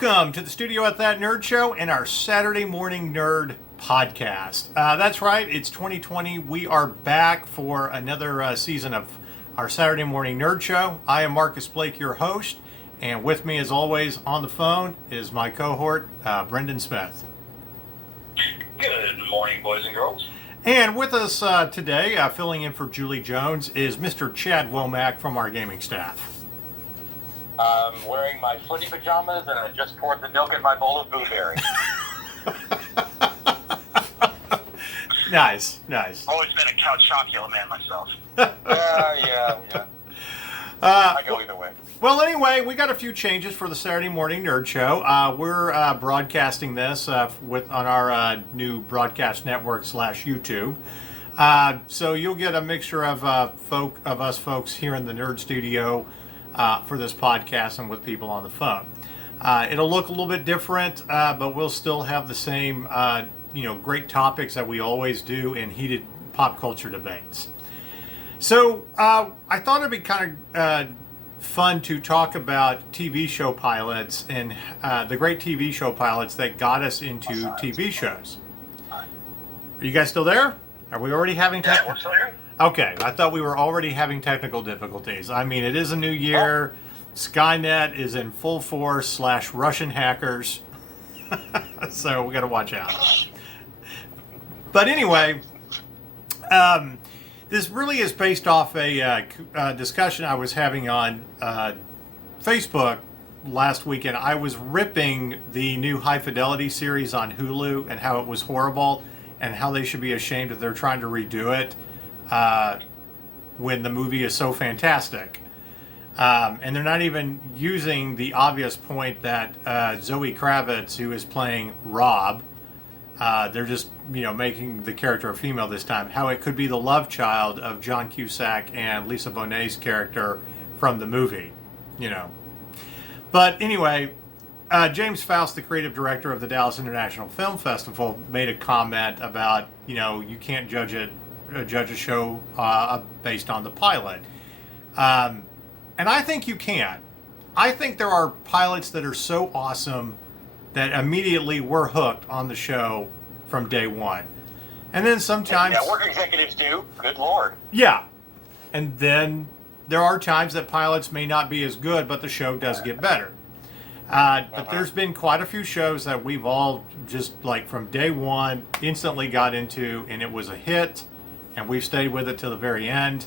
Welcome to the studio at That Nerd Show and our Saturday Morning Nerd podcast. That's right, it's 2020. We are back for another season of our Saturday Morning Nerd Show. I am Marcus Blake, your host, and with me as always on the phone is my cohort, Brendan Smith. Good morning, boys and girls. And with us today, filling in for Julie Jones, is Mr. Chad Womack from our gaming staff. I'm wearing my footy pajamas and I just poured the milk in my bowl of blueberry. Nice. Always been a couch chocolate man myself. Yeah. I go either way. Well, anyway, we got a few changes for the Saturday Morning Nerd Show. We're broadcasting this on our new broadcast network / YouTube. So you'll get a mixture of us folks here in the Nerd Studio for this podcast and with people on the phone. It'll look a little bit different, but we'll still have the same, great topics that we always do in heated pop culture debates. So I thought it'd be kind of fun to talk about TV show pilots and the great TV show pilots that got us into TV shows. Are you guys still there? Are we already having we're still here. Okay, I thought we were already having technical difficulties. I mean, it is a new year. Skynet is in full force / Russian hackers. So we got to watch out. But anyway, this really is based off a discussion I was having on Facebook last weekend. I was ripping the new High Fidelity series on Hulu and how it was horrible and how they should be ashamed if they're trying to redo it. When the movie is so fantastic. And they're not even using the obvious point that Zoe Kravitz, who is playing Rob, they're just, making the character a female this time, how it could be the love child of John Cusack and Lisa Bonet's character from the movie, But anyway, James Faust, the creative director of the Dallas International Film Festival, made a comment about, you can't judge a show based on the pilot. And I think you can. I think there are pilots that are so awesome that immediately we're hooked on the show from day one. And then sometimes... network executives do. Good Lord. Yeah. And then there are times that pilots may not be as good, but the show does get better. But there's been quite a few shows that we've all just, from day one, instantly got into, and it was a hit. And we've stayed with it till the very end.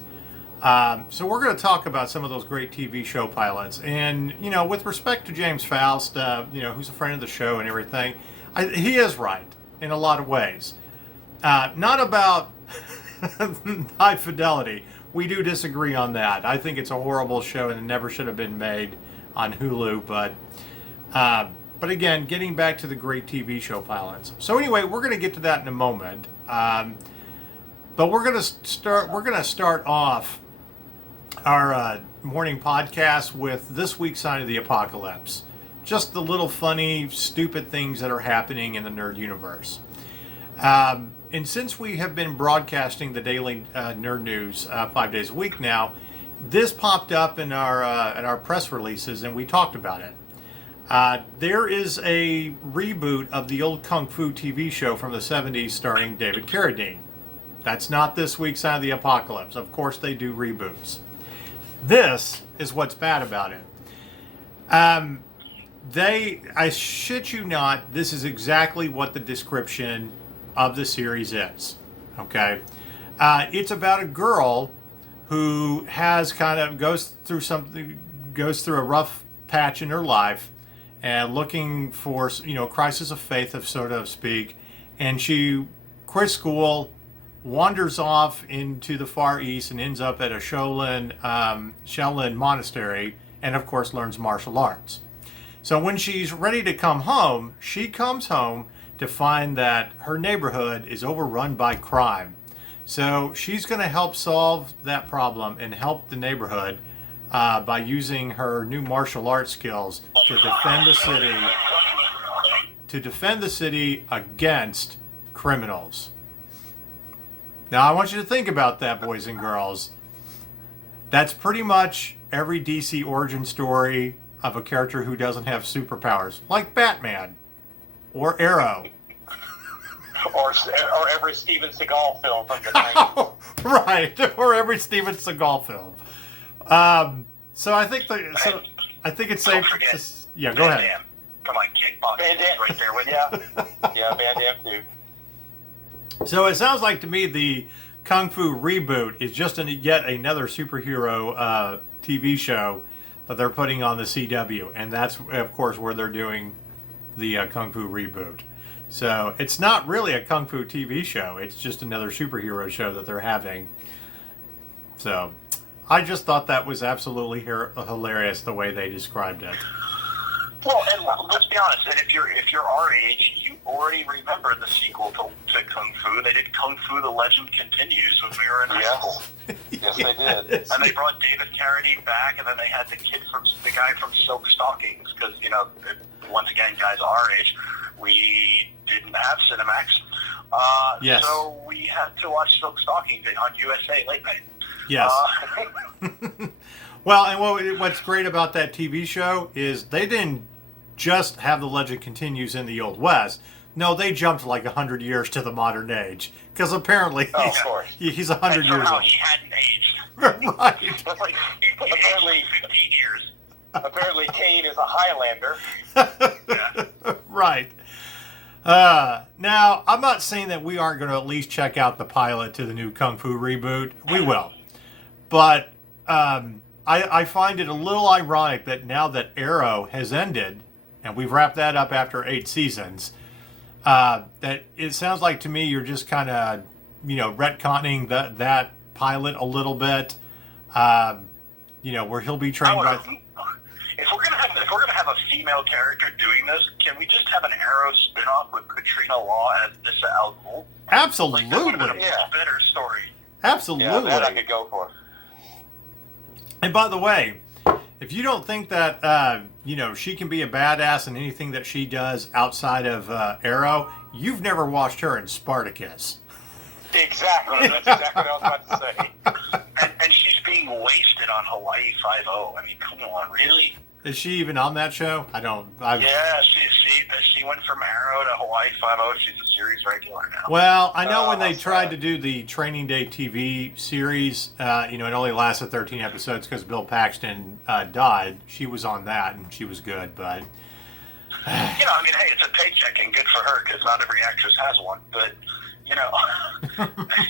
So we're going to talk about some of those great TV show pilots. And, with respect to James Faust, who's a friend of the show and everything, he is right in a lot of ways. Not about High Fidelity. We do disagree on that. I think it's a horrible show and it never should have been made on Hulu. But again, getting back to the great TV show pilots. So anyway, we're going to get to that in a moment. But we're going to start off our morning podcast with this week's Sign of the Apocalypse. Just the little funny, stupid things that are happening in the nerd universe. And since we have been broadcasting the daily nerd news 5 days a week now, this popped up in our press releases, and we talked about it. There is a reboot of the old Kung Fu TV show from the 70s starring David Carradine. That's not this week's Sign of the Apocalypse. Of course they do reboots. This is what's bad about it. I shit you not, this is exactly what the description of the series is. Okay? It's about a girl who goes through a rough patch in her life and looking for, crisis of faith, so to speak, and she quits school, wanders off into the Far East and ends up at a Shaolin monastery, and of course learns martial arts. So when she's ready to come home, she comes home to find that her neighborhood is overrun by crime. So she's going to help solve that problem and help the neighborhood by using her new martial arts skills to defend the city against criminals. Now, I want you to think about that, boys and girls. That's pretty much every DC origin story of a character who doesn't have superpowers, like Batman or Arrow. Or every Steven Seagal film from the 90s. Right, or every Steven Seagal film. So I think it's safe. Yeah, go ahead. Come on, kickboxing. Van Damme right there with you. Yeah, Van Damme too. So it sounds like to me the Kung Fu reboot is just yet another superhero TV show that they're putting on the CW, and that's of course where they're doing the Kung Fu reboot. So it's not really a Kung Fu TV show, it's just another superhero show that they're having. So I just thought that was absolutely hilarious the way they described it. Well, and let's be honest, and if you're our age, you already remember the sequel to Kung Fu. They did Kung Fu: The Legend Continues when we were in high school. Yes, they did. And they brought David Carradine back, and then they had the guy from Silk Stockings, because, once again, guys our age, we didn't have Cinemax. Yes. So we had to watch Silk Stockings on USA late night. Yes. Well, and what's great about that TV show is they didn't just have The Legend Continues in the Old West. No, they jumped like 100 years to the modern age, because apparently he's 100 years old. He hadn't aged. Right. Like, apparently 15 years. Apparently Kane is a Highlander. Yeah. Right. Now, I'm not saying that we aren't going to at least check out the pilot to the new Kung Fu reboot. We will. But I find it a little ironic that now that Arrow has ended, and we've wrapped that up after 8 seasons, that it sounds like to me you're just kind of, retconning that pilot a little bit, where he'll be trained by... If we're gonna have a female character doing this, can we just have an Arrow spinoff with Katrina Law as Nissa Al Ghul? Absolutely. That would have been a better story. Absolutely. Yeah, that I could go for. And by the way, if you don't think that she can be a badass in anything that she does outside of Arrow, you've never watched her in Spartacus. Exactly. That's exactly what I was about to say. And she's being wasted on Hawaii Five-0. I mean, come on, really? Is she even on that show? Yeah, she went from Arrow to Hawaii Five-0. She's a series regular now. Well, I know when they tried to do the Training Day TV series, it only lasted 13 episodes because Bill Paxton died. She was on that, and she was good, but... hey, it's a paycheck, and good for her, because not every actress has one, but...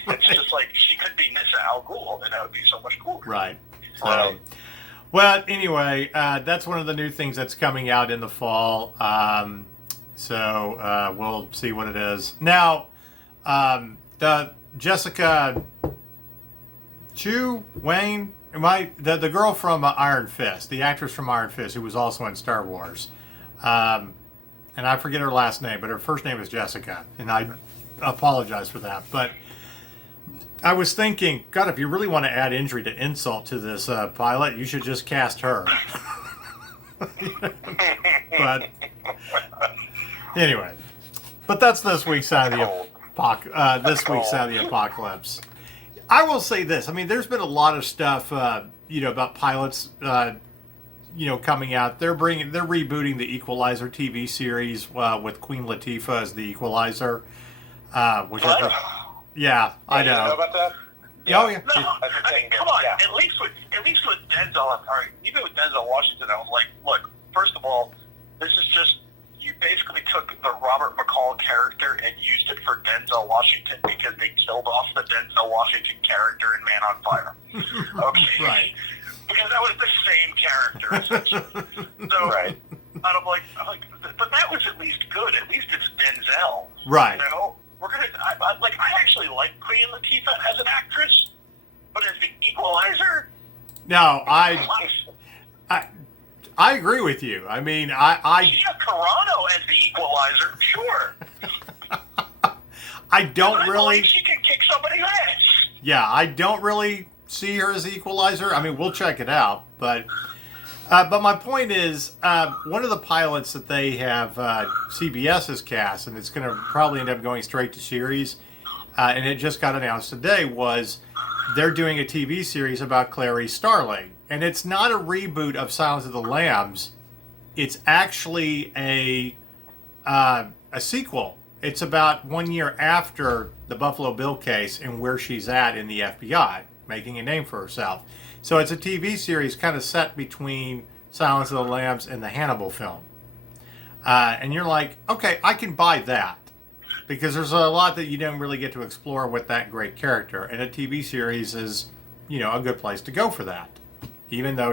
it's just like she could be Nissa Al Ghul, and that would be so much cooler. Right. So, well, anyway, that's one of the new things that's coming out in the fall. So we'll see what it is. Now, the Jessica Chu Wayne, the girl from Iron Fist, the actress from Iron Fist, who was also in Star Wars, and I forget her last name, but her first name is Jessica, and I apologize for that, but I was thinking, God, if you really want to add injury to insult to this pilot, you should just cast her. But anyway, but that's this week's Side of the Apocalypse. I will say this: there's been a lot of stuff, about pilots, coming out. They're rebooting the Equalizer TV series with Queen Latifah as the Equalizer. Which I know. You know about that? Yeah. Oh, yeah. No, come on. Yeah. At least with Denzel, even with Denzel Washington, I was like, look, first of all, this is just, you basically took the Robert McCall character and used it for Denzel Washington because they killed off the Denzel Washington character in Man on Fire. Okay? Right. Because that was the same character, essentially. So, right. And I'm like, but that was at least good. At least it's Denzel. Right. I actually like Queen Latifah as an actress, but as the Equalizer? No, I agree with you. Gina Carano as the Equalizer, sure. I don't really... She can kick somebody's ass. Yeah, I don't really see her as the Equalizer. We'll check it out, but my point is, one of the pilots that they have CBS has cast, and it's going to probably end up going straight to series, and it just got announced today, was they're doing a TV series about Clarice Starling. And it's not a reboot of Silence of the Lambs. it's actually a sequel. It's about 1 year after the Buffalo Bill case and where she's at in the FBI, making a name for herself. So it's a TV series kind of set between Silence of the Lambs and the Hannibal film. And you're like, okay, I can buy that. Because there's a lot that you don't really get to explore with that great character. And a TV series is, a good place to go for that. Even though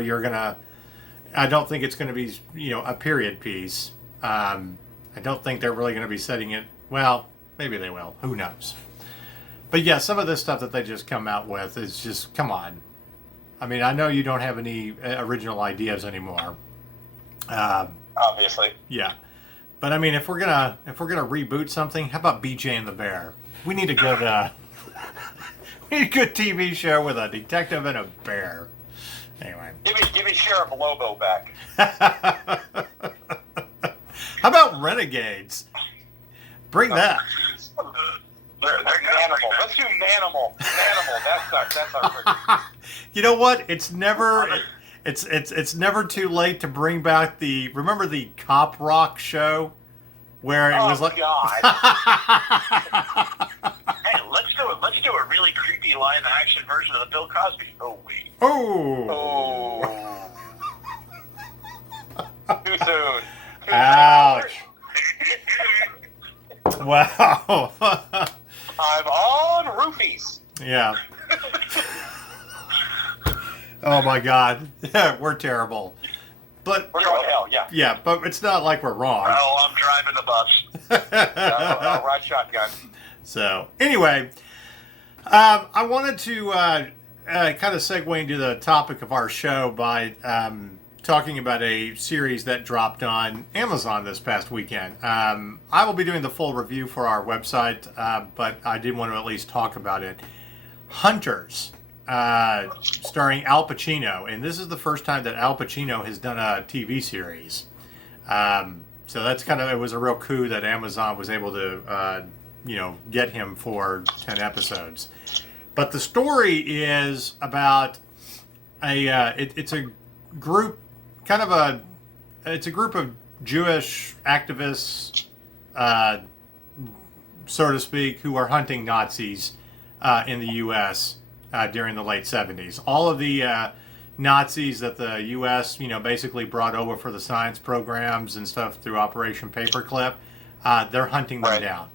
I don't think it's going to be, a period piece. I don't think they're really going to be setting it, well, maybe they will. Who knows? But yeah, some of this stuff that they just come out with is just, come on. I mean, I know you don't have any original ideas anymore. Obviously. Yeah. But I mean, if we're gonna reboot something, how about BJ and the Bear? We need a good TV show with a detective and a bear. Anyway, give me Sheriff Lobo back. How about Renegades? Bring that. They're Manimal. Let's do Manimal. Manimal. That's our. You know what? It's never too late to bring back remember the Cop Rock show where it was like, God. Hey, let's do a really creepy live action version of the Bill Cosby. Oh wait. Oh. Too soon. Ouch. Wow. I'm on roofies. Yeah. Oh my God. We're terrible. But we're going to hell, yeah. Yeah, but it's not like we're wrong. Oh, I'm driving the bus. I'll ride shotgun. So, anyway, I wanted to kind of segue into the topic of our show by talking about a series that dropped on Amazon this past weekend. I will be doing the full review for our website, but I did want to at least talk about it. Hunters. Starring Al Pacino, and this is the first time that Al Pacino has done a TV series. So that's it was a real coup that Amazon was able to, get him for 10 episodes. But the story is about it's a group, it's a group of Jewish activists, so to speak, who are hunting Nazis in the U.S. During the late 70s. All of the Nazis that the U.S. basically brought over for the science programs and stuff through Operation Paperclip, they're hunting them down.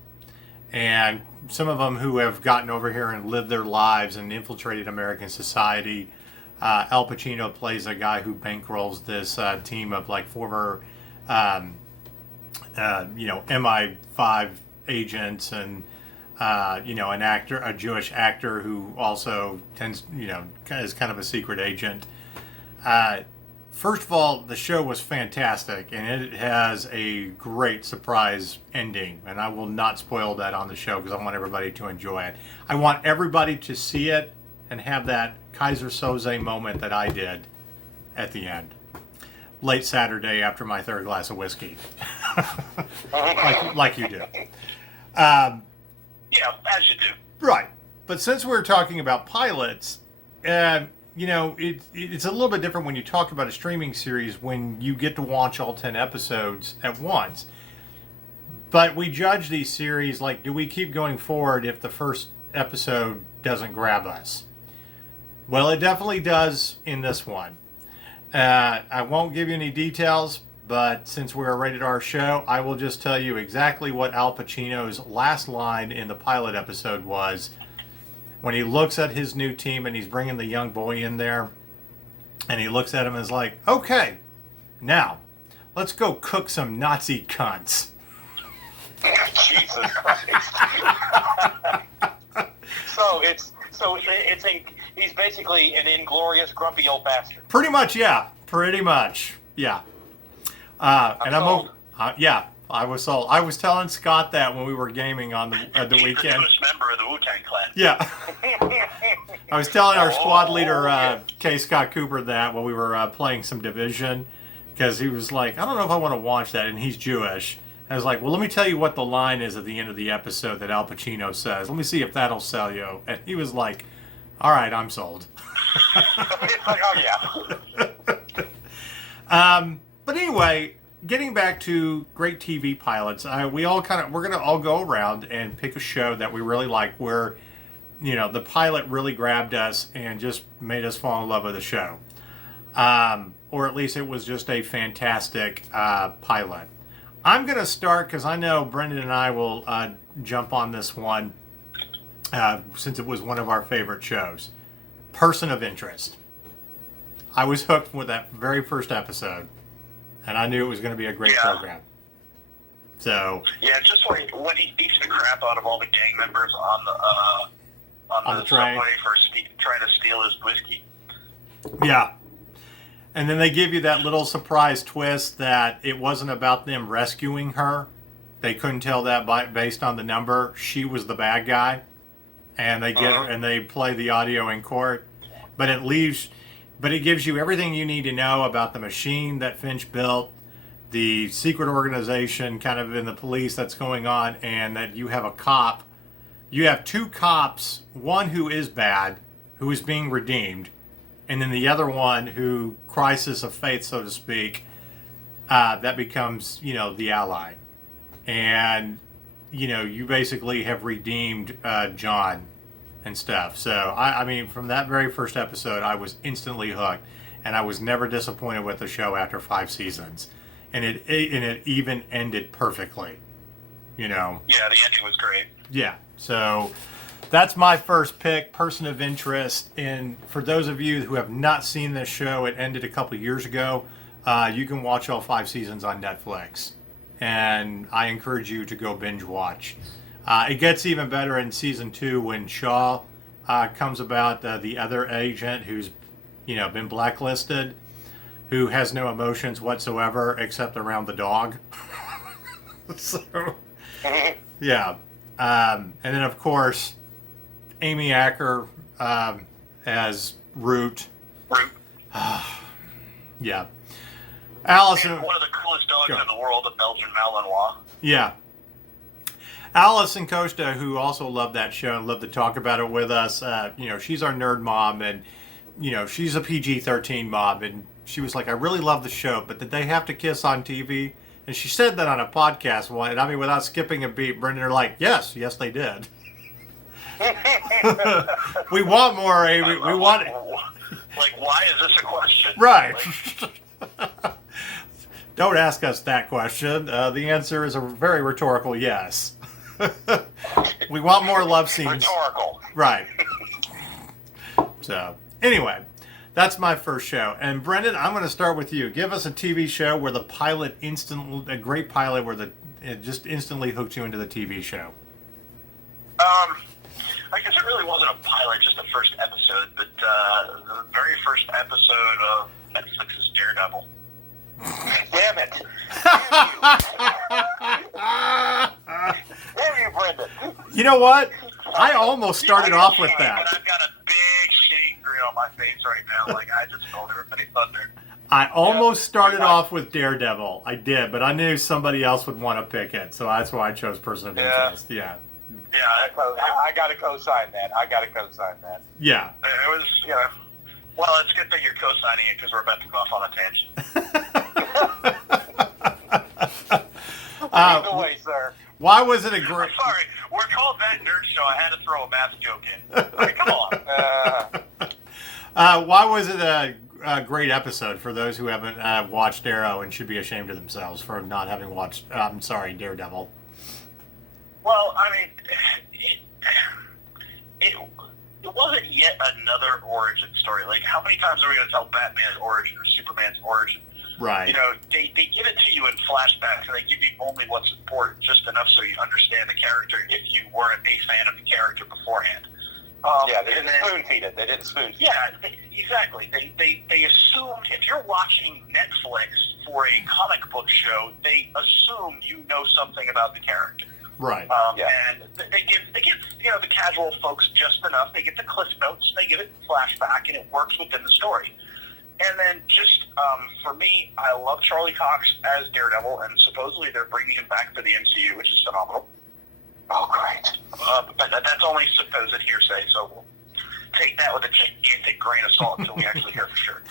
And some of them who have gotten over here and lived their lives and infiltrated American society. Al Pacino plays a guy who bankrolls this team of like former, MI5 agents and an actor, a Jewish actor who also is kind of a secret agent. First of all, the show was fantastic, and it has a great surprise ending, and I will not spoil that on the show because I want everybody to enjoy it. I want everybody to see it and have that Kaiser Soze moment that I did at the end. Late Saturday after my third glass of whiskey. like you do. Yeah, as you do. Right. But since we're talking about pilots, it's a little bit different when you talk about a streaming series when you get to watch all 10 episodes at once. But we judge these series like, do we keep going forward if the first episode doesn't grab us? Well, it definitely does in this one. I won't give you any details, but since we're a rated R show, I will just tell you exactly what Al Pacino's last line in the pilot episode was when he looks at his new team and he's bringing the young boy in there, and he looks at him and is like, okay, now, let's go cook some Nazi cunts. Jesus Christ. He's basically an inglorious, grumpy old bastard. Pretty much, yeah. I was sold. I was telling Scott that when we were gaming on the weekend. He's the newest member of the Wu-Tang Clan. Yeah. I was telling our squad leader, K. Scott Cooper, that when we were playing some Division, because he was like, I don't know if I want to watch that, and he's Jewish. I was like, well, let me tell you what the line is at the end of the episode that Al Pacino says. Let me see if that'll sell you. And he was like, all right, I'm sold. It's like, oh, yeah. But anyway, getting back to great TV pilots, we're gonna all go around and pick a show that we really like, where the pilot really grabbed us and just made us fall in love with the show, or at least it was just a fantastic pilot. I'm gonna start because I know Brendan and I will jump on this one since it was one of our favorite shows. Person of Interest. I was hooked with that very first episode, and I knew it was going to be a great program. So just when he beats the crap out of all the gang members on the train subway for trying to steal his whiskey. Yeah, and then they give you that little surprise twist that it wasn't about them rescuing her. They couldn't tell that based on the number. She was the bad guy, and they play the audio in court, but it gives you everything you need to know about the machine that Finch built, the secret organization kind of in the police that's going on, and that you have a cop. You have two cops, one who is bad, who is being redeemed, and then the other one who, crisis of faith, so to speak, that becomes, the ally. And, you basically have redeemed John and stuff. So, I mean, from that very first episode, I was instantly hooked, and I was never disappointed with the show after 5 seasons. And it even ended perfectly, Yeah, the ending was great. Yeah, so that's my first pick, Person of Interest. And for those of you who have not seen this show, it ended a couple years ago. You can watch all 5 seasons on Netflix, and I encourage you to go binge watch. It gets even better in season 2 when Shaw comes about, the other agent who's, been blacklisted, who has no emotions whatsoever except around the dog. So, yeah. And then, of course, Amy Acker as Root. Yeah. Allison. And one of the coolest dogs in the world, a Belgian Malinois. Yeah. Allison Costa, who also loved that show and loved to talk about it with us, she's our nerd mom, and, she's a PG-13 mom, and she was like, I really love the show, but did they have to kiss on TV? And she said that on a podcast one, and I mean, without skipping a beat, Brendan are like, yes, they did. We want more, Amy. We want it. Like, why is this a question? Right. Don't ask us that question. The answer is a very rhetorical yes. We want more love scenes. Rhetorical. Right. So, anyway, that's my first show. And Brendan, I'm going to start with you. Give us a TV show where the pilot a great pilot where it just instantly hooked you into the TV show. I guess it really wasn't a pilot, just the first episode, but the very first episode of Netflix's Daredevil. Damn it! Damn you, Brendan! You know what? I almost started off with that. But I've got a big shitty grin on my face right now, like I just told everybody thunder. I almost started off with Daredevil. I did, but I knew somebody else would want to pick it, so that's why I chose Person of Interest. Yeah. Yeah, I got to co-sign that. Yeah. It was, well, it's a good thing you're co-signing it because we're about to go off on a tangent. Lead the way, sir. Why was it a great... I'm sorry, we're called That Nerd Show. I had to throw a math joke in. I mean, come on. Why was it a great episode for those who haven't watched Arrow and should be ashamed of themselves for not having watched, Daredevil? Well, I mean, it wasn't yet another origin story. Like, how many times are we going to tell Batman's origin or Superman's origin? Right. They give it to you in flashbacks, and they give you only what's important, just enough so you understand the character if you weren't a fan of the character beforehand. They didn't spoon feed it. Yeah, exactly. They assumed if you're watching Netflix for a comic book show, they assume you know something about the character. Right. And they give the casual folks just enough. They get the cliff notes, they give it flashback, and it works within the story. And then just for me, I love Charlie Cox as Daredevil, and supposedly they're bringing him back for the MCU, which is phenomenal. Oh, great. But that's only supposed hearsay, so we'll take that with a gigantic grain of salt until we actually hear for sure.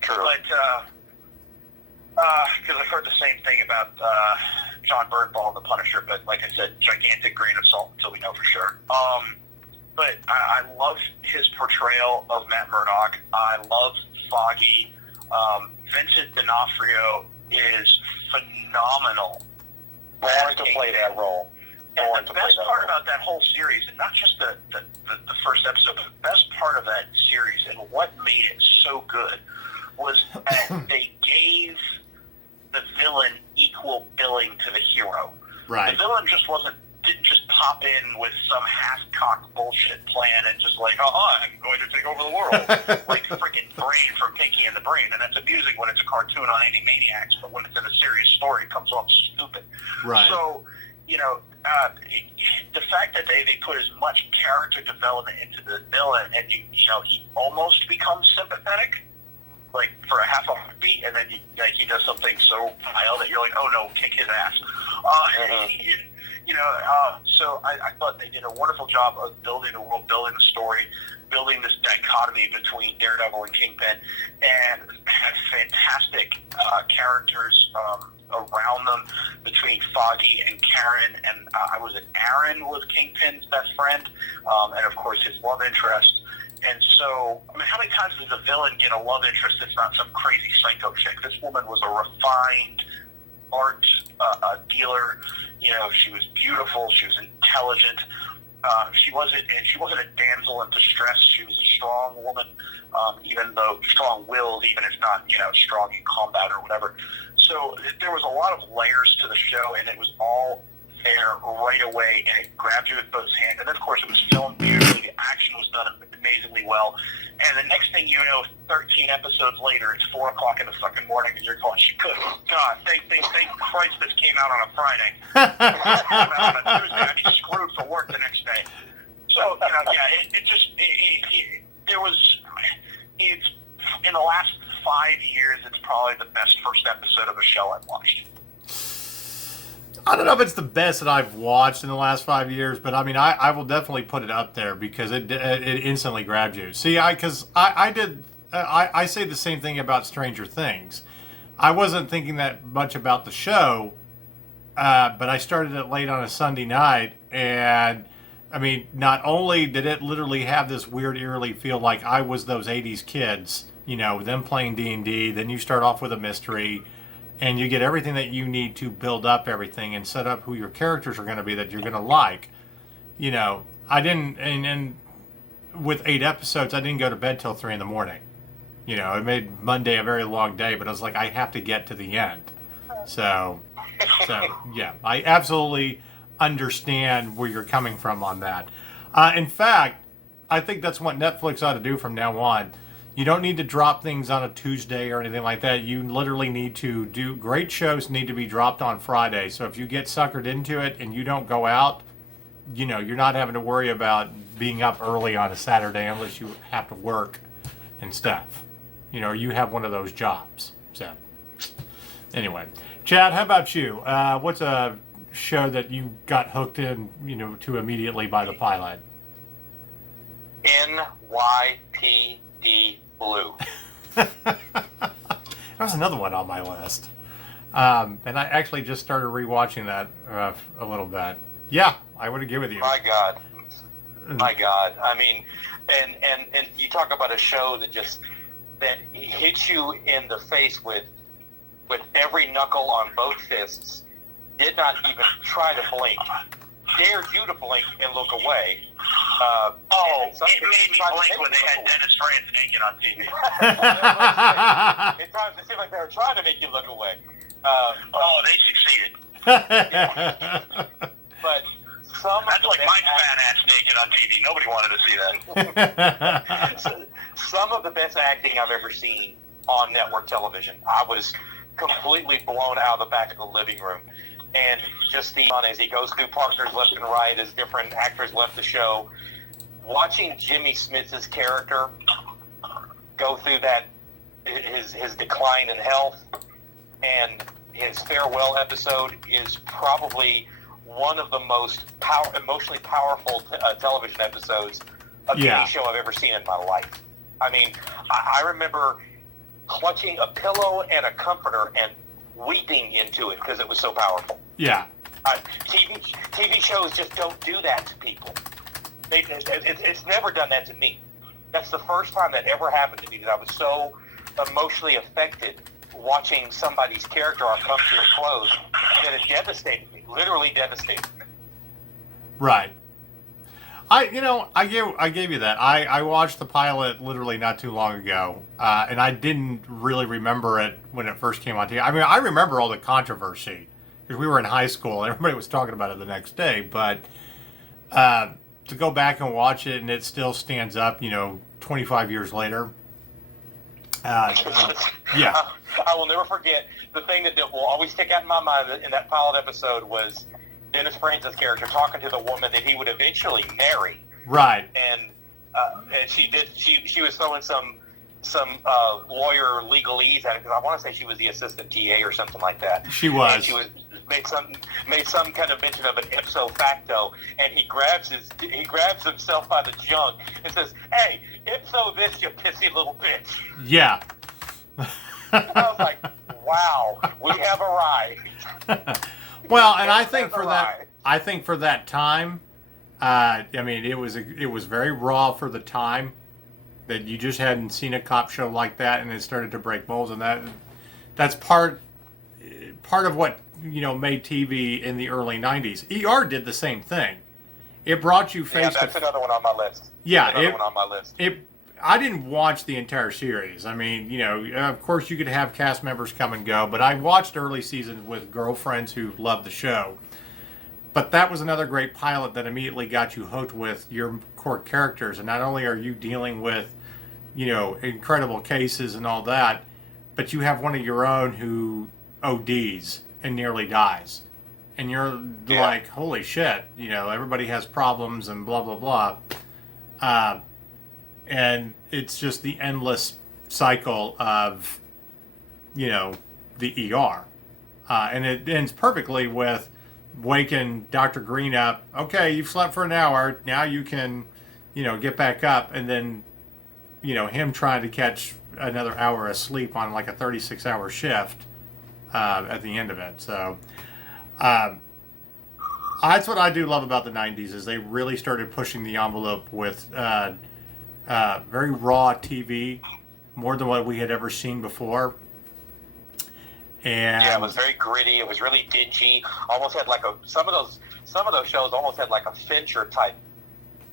True. But Because I've heard the same thing about John Bernthal and The Punisher, but like I said, gigantic grain of salt until we know for sure. But I love his portrayal of Matt Murdock. I love Foggy. Vincent D'Onofrio is phenomenal. Born to play that role. And the best part about that whole series, and not just the first episode, but the best part of that series and what made it so good was that they gave the villain equal billing to the hero. Right. The villain didn't just pop in with some half-cocked bullshit plan and just like, I'm going to take over the world. Like freaking Brain from Pinky and the Brain. And that's amusing when it's a cartoon on Animaniacs, but when it's in a serious story, it comes off stupid. Right. So, the fact that they put as much character development into the villain and, he almost becomes sympathetic, like for a half a beat, and then he does something so vile that you're like, oh no, kick his ass. So I thought they did a wonderful job of building the world, building the story, building this dichotomy between Daredevil and Kingpin, and had fantastic characters around them between Foggy and Karen, and Aaron was Kingpin's best friend, and of course his love interest. And so, how many times does a villain get a love interest that's not some crazy psycho chick? This woman was a refined art dealer. She was beautiful. She was intelligent. She wasn't a damsel in distress. She was a strong woman, even though strong-willed, even if not, strong in combat or whatever. So there was a lot of layers to the show, and it was all there right away, and it grabbed you with both hands. And then, of course, it was filmed beautifully. The action was done amazingly well. And the next thing you know, 13 episodes later, it's 4 o'clock in the fucking morning, and you're going, good God, thank Christ this came out on a Friday. If it came out on a Tuesday, I'd be screwed for work the next day. So, it's in the last 5 years, it's probably the best first episode of a show I've watched. I don't know if it's the best that I've watched in the last 5 years, but I will definitely put it up there because it instantly grabbed you. See, I say the same thing about Stranger Things. I wasn't thinking that much about the show, but I started it late on a Sunday night, and not only did it literally have this weird, eerily feel like I was those 80s kids, them playing D&D, then you start off with a mystery, and you get everything that you need to build up everything and set up who your characters are going to be that you're going to like. I didn't, and with 8 episodes, I didn't go to bed till 3 in the morning. It made Monday a very long day, but I was like, I have to get to the end. So yeah, I absolutely understand where you're coming from on that. In fact, I think that's what Netflix ought to do from now on. You don't need to drop things on a Tuesday or anything like that. You literally need to do great shows need to be dropped on Friday. So if you get suckered into it and you don't go out, you're not having to worry about being up early on a Saturday unless you have to work and stuff. You have one of those jobs. So anyway, Chad, how about you? What's a show that you got hooked in, to immediately by the pilot? NYPD Blue. That was another one on my list. And I actually just started rewatching that a little bit. Yeah, I would agree with you. My God. And you talk about a show that hits you in the face with every knuckle on both fists, did not even try to blink, dared you to blink and look away. It made me blink when they had Dennis Franz naked on TV. It seemed like they were trying to make you look away. They succeeded. But that's like my fat ass naked on TV. Nobody wanted to see that. Some of the best acting I've ever seen on network television. I was completely blown out of the back of the living room. And just as he goes through partners left and right as different actors left the show, watching Jimmy Smits's character go through his decline in health and his farewell episode is probably one of the most emotionally powerful television episodes of any show I've ever seen in my life. I remember clutching a pillow and a comforter and weeping into it because it was so powerful. Yeah. TV shows just don't do that to people. It's never done that to me. That's the first time that ever happened to me, that I was so emotionally affected watching somebody's character arc come to a close that it devastated me, literally devastated me. Right. I gave you that. I watched the pilot literally not too long ago, and I didn't really remember it when it first came on TV. I mean, I remember all the controversy because we were in high school and everybody was talking about it the next day. But to go back and watch it and it still stands up, 25 years later. Yeah. I will never forget the thing that will always stick out in my mind in that pilot episode was Dennis Francis' character talking to the woman that he would eventually marry. Right. And she was throwing some lawyer legalese at it, because I want to say she was the assistant DA or something like that. She was. And she made some kind of mention of an ipso facto, and he grabs himself by the junk and says, "Hey, ipso this, you pissy little bitch." Yeah. I was like, "Wow, we have arrived." Well, and I think for that time, I mean, it was very raw for the time, that you just hadn't seen a cop show like that, and it started to break molds, and that's part of what made TV in the early '90s. ER did the same thing. It brought you face to. That's another one on my list. Yeah, another one on my list. I didn't watch the entire series. I mean, of course you could have cast members come and go, but I watched early seasons with girlfriends who loved the show. But that was another great pilot that immediately got you hooked with your core characters. And not only are you dealing with, incredible cases and all that, but you have one of your own who ODs and nearly dies. And you're like, holy shit, everybody has problems and blah, blah, blah. And it's just the endless cycle of, the ER. And it ends perfectly with waking Dr. Green up. Okay, you've slept for an hour. Now you can, get back up. And then, him trying to catch another hour of sleep on like a 36-hour shift at the end of it. So that's what I do love about the 90s, is they really started pushing the envelope with very raw TV, more than what we had ever seen before. And it was very gritty. It was really dingy. Almost had like some of those shows almost had like a Fincher type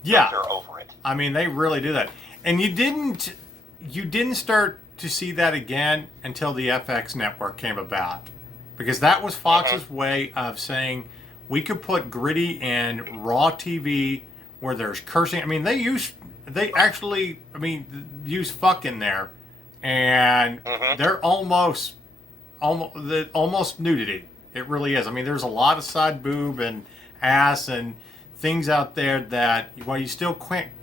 filter over it. I mean, they really do that. And you didn't start to see that again until the FX network came about, because that was Fox's way of saying we could put gritty and raw TV where there's cursing. I mean, they actually use fuck in there, and they're almost nudity. It really is. I mean, there's a lot of side boob and ass and things out there that, while you still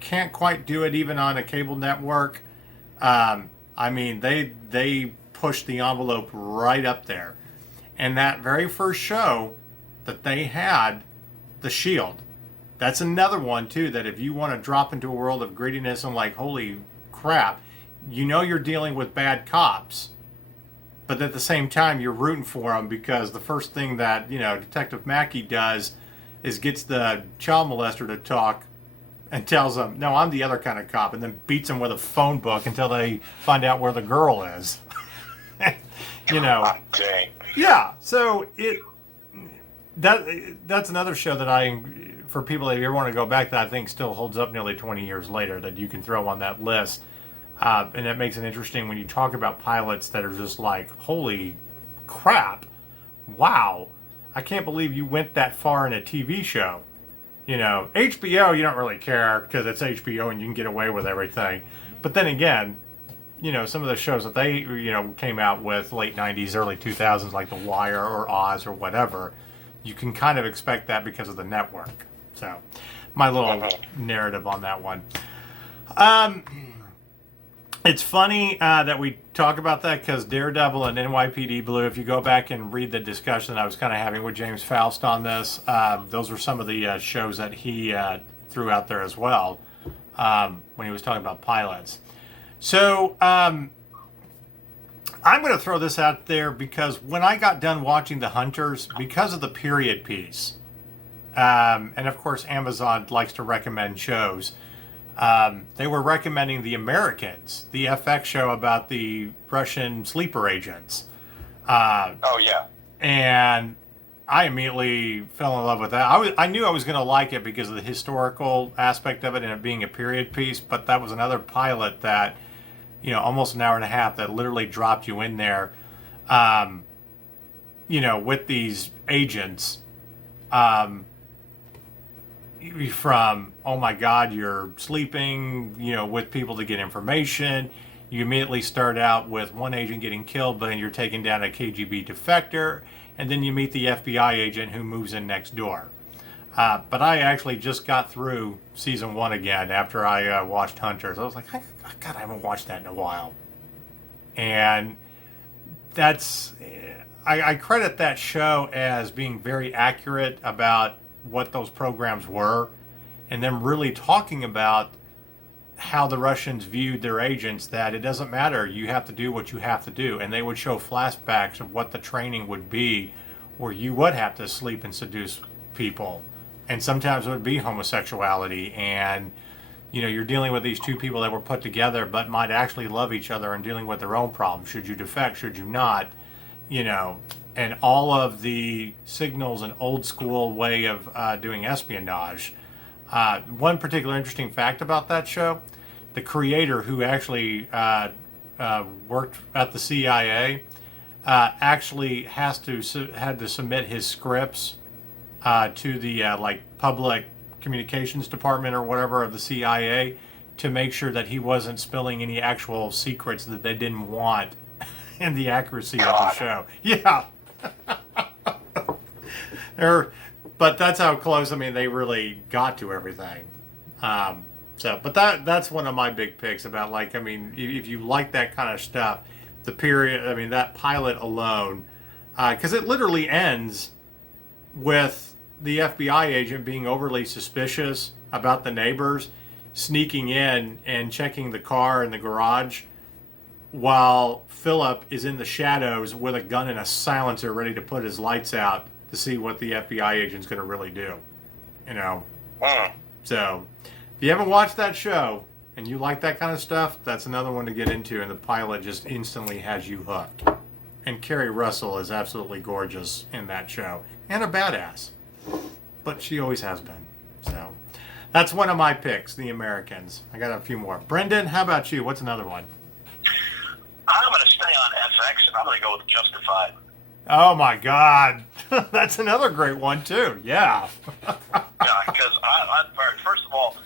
can't quite do it even on a cable network, they push the envelope right up there. And that very first show that they had, The Shield, that's another one too, that if you want to drop into a world of grittiness and like, holy crap, you're dealing with bad cops, but at the same time you're rooting for them, because the first thing that Detective Mackey does is gets the child molester to talk and tells them, "No, I'm the other kind of cop," and then beats them with a phone book until they find out where the girl is. Dang. Yeah, so that's another show that for people that ever want to go back, that I think still holds up nearly 20 years later, that you can throw on that list. And that makes it interesting when you talk about pilots that are just like, holy crap, wow, I can't believe you went that far in a TV show. HBO, you don't really care because it's HBO and you can get away with everything. But then again, some of the shows that they, came out with late 90s, early 2000s, like The Wire or Oz or whatever, you can kind of expect that because of the network. So, my little narrative on that one. It's funny that we talk about that, because Daredevil and NYPD Blue, if you go back and read the discussion I was kind of having with James Faust on this, those were some of the shows that he threw out there as well when he was talking about pilots. So I'm going to throw this out there because when I got done watching The Hunters, because of the period piece, and of course Amazon likes to recommend shows, they were recommending The Americans, the FX show about the Russian sleeper agents. Oh yeah. And I immediately fell in love with that. I knew I was going to like it because of the historical aspect of it and it being a period piece, but that was another pilot that, almost an hour and a half that literally dropped you in there, with these agents, from, oh my God, you're sleeping, with people to get information. You immediately start out with one agent getting killed, but then you're taking down a KGB defector, and then you meet the FBI agent who moves in next door. But I actually just got through season 1 again after I watched Hunters. I was like, God, I haven't watched that in a while. And that's, I credit that show as being very accurate about what those programs were, and them really talking about how the Russians viewed their agents, that it doesn't matter, you have to do what you have to do. And they would show flashbacks of what the training would be, where you would have to sleep and seduce people. And sometimes it would be homosexuality, and you're dealing with these two people that were put together but might actually love each other and dealing with their own problems. Should you defect? Should you not? And all of the signals and old school way of doing espionage. One particular interesting fact about that show, the creator who actually worked at the CIA actually had to submit his scripts to the public communications department or whatever of the CIA to make sure that he wasn't spilling any actual secrets that they didn't want in the accuracy of the show. Yeah. But that's how close, they really got to everything. But that's one of my big picks about, if you like that kind of stuff, the period, that pilot alone, because it literally ends with the FBI agent being overly suspicious about the neighbors, sneaking in and checking the car in the garage, while Philip is in the shadows with a gun and a silencer ready to put his lights out to see what the FBI agent's going to really do. So, if you haven't watched that show and you like that kind of stuff, that's another one to get into, and the pilot just instantly has you hooked. And Kerry Russell is absolutely gorgeous in that show, and a badass. But she always has been. So, that's one of my picks, The Americans. I got a few more. Brendan, how about you? What's another one? I'm going to stay on FX, and I'm going to go with Justified. Oh my God, that's another great one too. Yeah. Yeah, because first of all,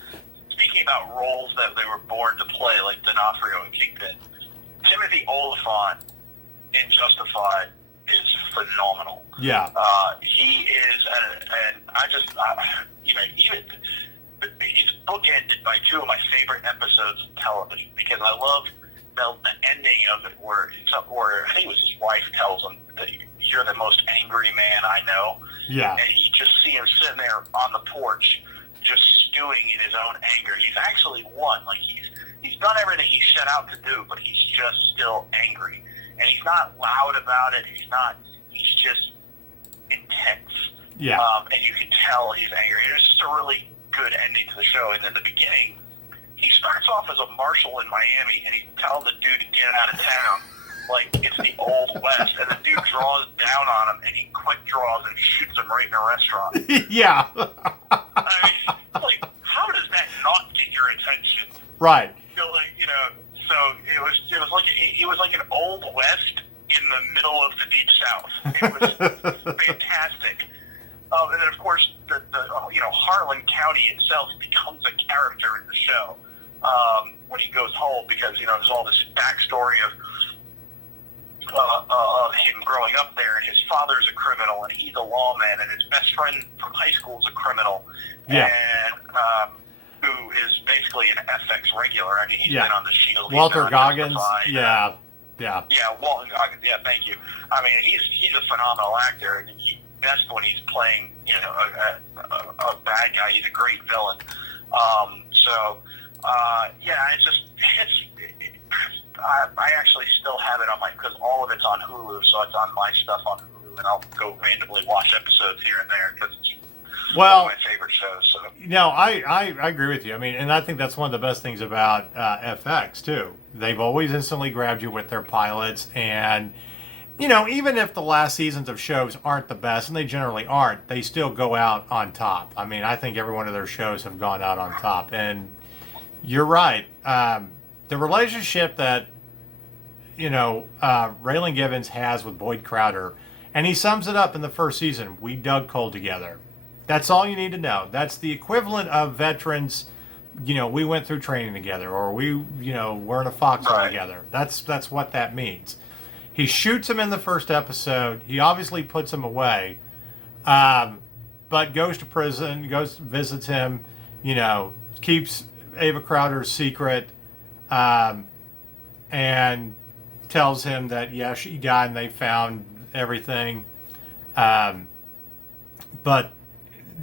speaking about roles that they were born to play, like D'Onofrio and Kingpin, Timothy Olyphant in Justified is phenomenal. Yeah. He is, and even it's bookended by two of my favorite episodes of television, because I love the ending of it where I think it was his wife tells him that you're the most angry man I know. Yeah. And you just see him sitting there on the porch just stewing in his own anger. He's actually won. He's done everything he set out to do, but he's just still angry. And he's not loud about it. He's just intense. Yeah. And you can tell he's angry. It's just a really good ending to the show. And in the beginning, he starts off as a marshal in Miami, and he's telling the dude to get out of town like it's the Old West. And the dude draws down on him, and he quick draws and shoots him right in a restaurant. Yeah. How does that not get your attention? Right. So it was like an Old West in the middle of the Deep South. It was fantastic. And then, of course, the Harlan County itself becomes a character in the show when he goes home, because there's all this backstory of him growing up there, and his father's a criminal, and he's a lawman, and his best friend from high school is a criminal, and who is basically an FX regular. I mean, he's been on the Shield. Walter Goggins. Yeah. Yeah, Walter Goggins. Yeah, thank you. I mean, he's a phenomenal actor, and that's when he's playing, a bad guy. He's a great villain. I actually still have it on because all of it's on Hulu, so it's on my stuff on Hulu, and I'll go randomly watch episodes here and there because it's one of my favorite shows. So. No, I agree with you. I mean, and I think that's one of the best things about FX too. They've always instantly grabbed you with their pilots, and even if the last seasons of shows aren't the best, and they generally aren't, they still go out on top. I mean, I think every one of their shows have gone out on top, and you're right. The relationship that Raylan Givens has with Boyd Crowder, and he sums it up in the first season. We dug coal together. That's all you need to know. That's the equivalent of veterans. We went through training together, or we're in a foxhole together. That's what that means. He shoots him in the first episode. He obviously puts him away, but goes to prison, visits him, keeps Ava Crowder's secret, and tells him that, yeah, she died and they found everything. But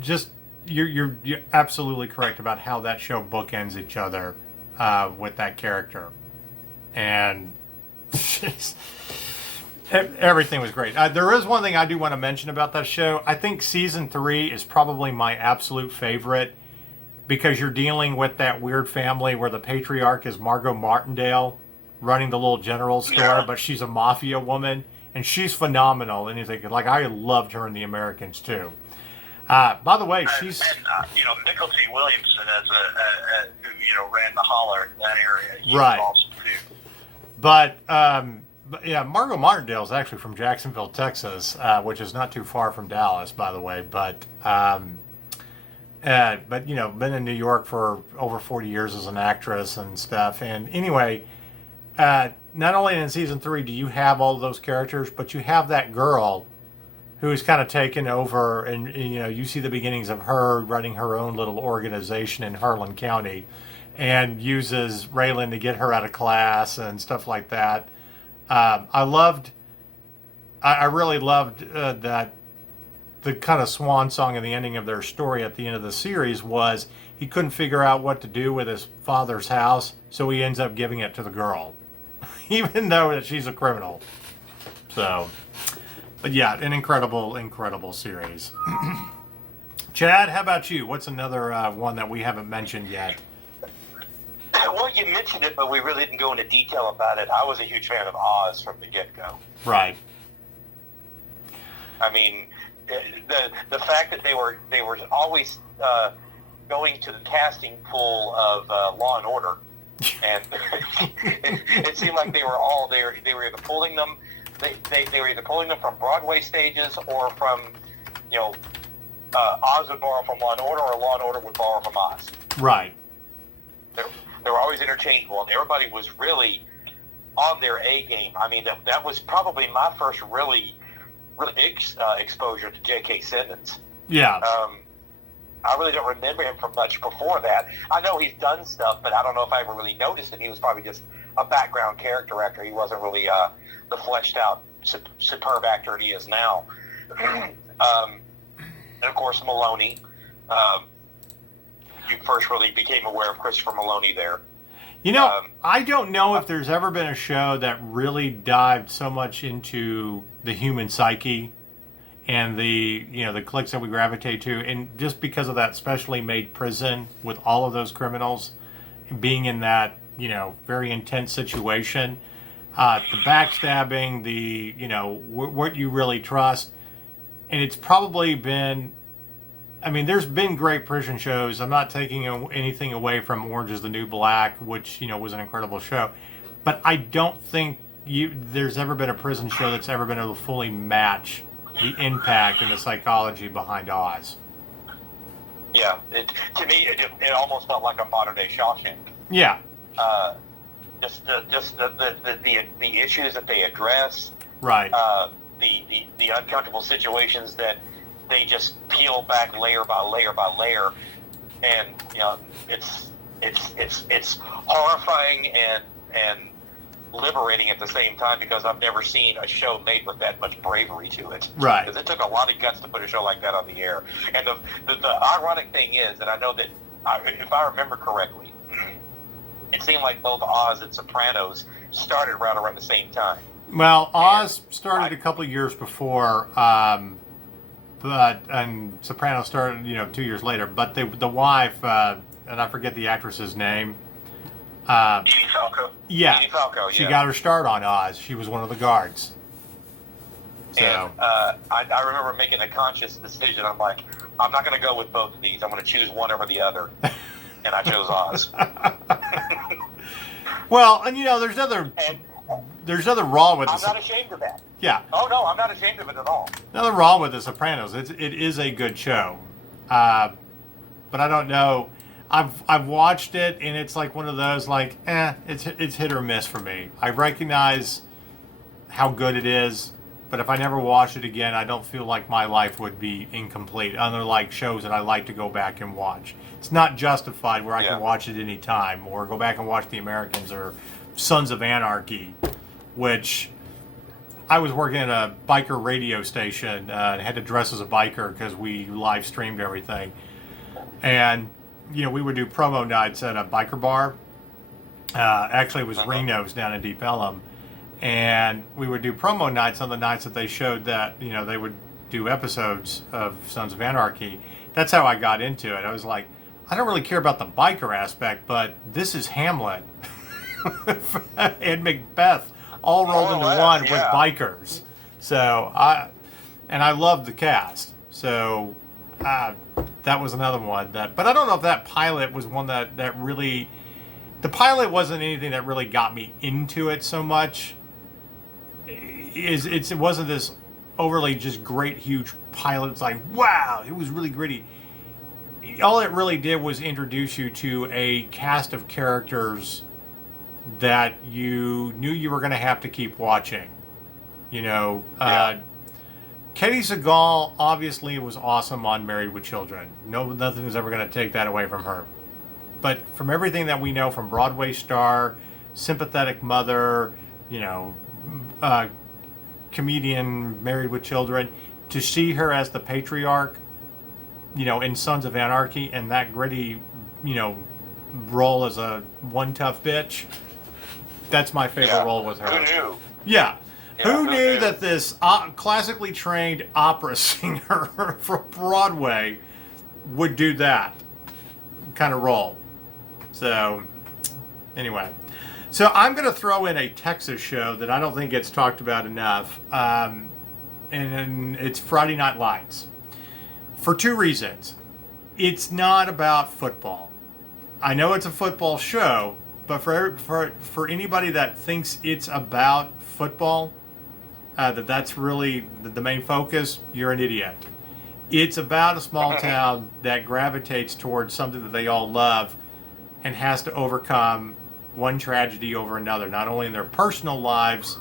just, you're absolutely correct about how that show bookends each other with that character. And everything was great. There is one thing I do want to mention about that show. I think season 3 is probably my absolute favorite because you're dealing with that weird family where the patriarch is Margot Martindale running the little general store, but she's a mafia woman, and she's phenomenal. And I loved her in The Americans too. By the way, she's Michael T. Williamson as who ran the holler in that area. He right. was awesome too. But yeah, Margot Martindale is actually from Jacksonville, Texas, which is not too far from Dallas, by the way. But been in New York for over 40 years as an actress and stuff. And anyway, not only in season 3 do you have all of those characters, but you have that girl who's kind of taken over, and you see the beginnings of her running her own little organization in Harlan County, and uses Raylan to get her out of class and stuff like that. I really loved that the kind of swan song and the ending of their story at the end of the series was he couldn't figure out what to do with his father's house, so he ends up giving it to the girl, even though that she's a criminal. So, but yeah, an incredible series. Chad, how about you? What's another one that we haven't mentioned yet? Well, you mentioned it, but we really didn't go into detail about it. I was a huge fan of Oz from the get-go. Right. I mean, the fact that they were always going to the casting pool of Law and Order, and it seemed like they were either pulling them. They were either pulling them from Broadway stages or from, Oz would borrow from Law and Order, or Law and Order would borrow from Oz. Right. They were always interchangeable, and everybody was really on their A game. I mean, that was probably my first really big exposure to J.K. Simmons. Yeah. I really don't remember him from much before that. I know he's done stuff, but I don't know if I ever really noticed him. He was probably just a background character actor. He wasn't really the fleshed out, superb actor he is now. And of course, Maloney. You first really became aware of Christopher Maloney there. I don't know if there's ever been a show that really dived so much into the human psyche and the cliques that we gravitate to, and just because of that specially made prison with all of those criminals being in that very intense situation, the backstabbing, the what you really trust, and it's probably been. I mean, there's been great prison shows. I'm not taking anything away from Orange is the New Black, which, was an incredible show. But I don't think there's ever been a prison show that's ever been able to fully match the impact and the psychology behind Oz. Yeah. To me, it almost felt like a modern-day Shawshank. Yeah. Just the issues that they address. Right. The uncomfortable situations that they just peel back layer by layer by layer, and it's horrifying and liberating at the same time, because I've never seen a show made with that much bravery to it. Right. Because it took a lot of guts to put a show like that on the air. And the ironic thing is that I know that if I remember correctly, it seemed like both Oz and Sopranos started right around the same time. Well, Oz started a couple of years before, and Sopranos started 2 years later. But the wife, and I forget the actress's name. Edie Falco. Yeah, Edie Falco, she got her start on Oz. She was one of the guards. So And I remember making a conscious decision. I'm like, I'm not going to go with both of these. I'm going to choose one over the other. And I chose Oz. well, and there's nothing wrong with I'm the not ashamed of that. Yeah. Oh, no, I'm not ashamed of it at all. Nothing wrong with The Sopranos. It is a good show, but I don't know. I've watched it, and it's like one of those it's hit or miss for me. I recognize how good it is, but if I never watch it again, I don't feel like my life would be incomplete. Unlike shows that I like to go back and watch, it's not Justified where I can watch it any time, or go back and watch The Americans or Sons of Anarchy, which. I was working at a biker radio station and had to dress as a biker because we live streamed everything. And, we would do promo nights at a biker bar. Actually, it was Reno's down in Deep Ellum. And we would do promo nights on the nights that they showed that, they would do episodes of Sons of Anarchy. That's how I got into it. I was like, I don't really care about the biker aspect, but this is Hamlet and Macbeth. All rolled into one with bikers. So I love the cast. So that was another one but I don't know if that pilot was one that really, the pilot wasn't anything that really got me into it so much. It wasn't this overly just great, huge pilot. It's like, wow, it was really gritty. All it really did was introduce you to a cast of characters that you knew you were going to have to keep watching. Katie Sagal obviously was awesome on Married with Children. Nothing is ever going to take that away from her. But from everything that we know from Broadway star, sympathetic mother, comedian, Married with Children, to see her as the patriarch, in Sons of Anarchy, and that gritty, role as a one tough bitch. That's my favorite role with her. Who knew? Yeah. Who knew that this classically trained opera singer from Broadway would do that kind of role? So, anyway. So, I'm going to throw in a Texas show that I don't think gets talked about enough. And it's Friday Night Lights. For two reasons. It's not about football. I know it's a football show, but for anybody that thinks it's about football, that's really the main focus, you're an idiot. It's about a small town that gravitates towards something that they all love and has to overcome one tragedy over another, not only in their personal lives,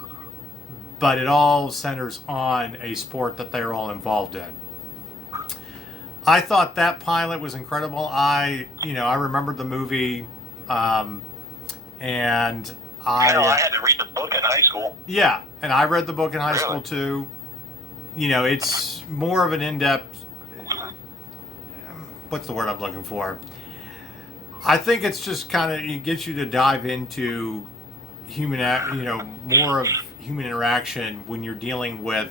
but it all centers on a sport that they're all involved in. I thought that pilot was incredible. I remembered the movie, and I had to read the book in high school. Yeah, and I read the book in high school too. It's more of an in-depth. What's the word I'm looking for? I think it's just kind of, it gets you to dive into more of human interaction when you're dealing with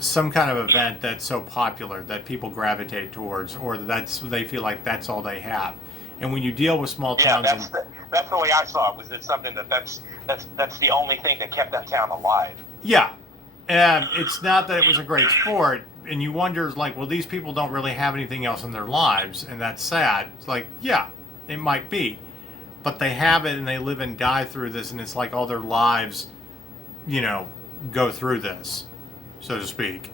some kind of event that's so popular that people gravitate towards, or they feel like that's all they have. And when you deal with small towns, that's the way I saw it. Was it something that's the only thing that kept that town alive? Yeah, and it's not that it was a great sport, and you wonder, like, well, these people don't really have anything else in their lives, and that's sad. It's like, yeah, it might be, but they have it, and they live and die through this, and it's like all their lives, go through this, so to speak.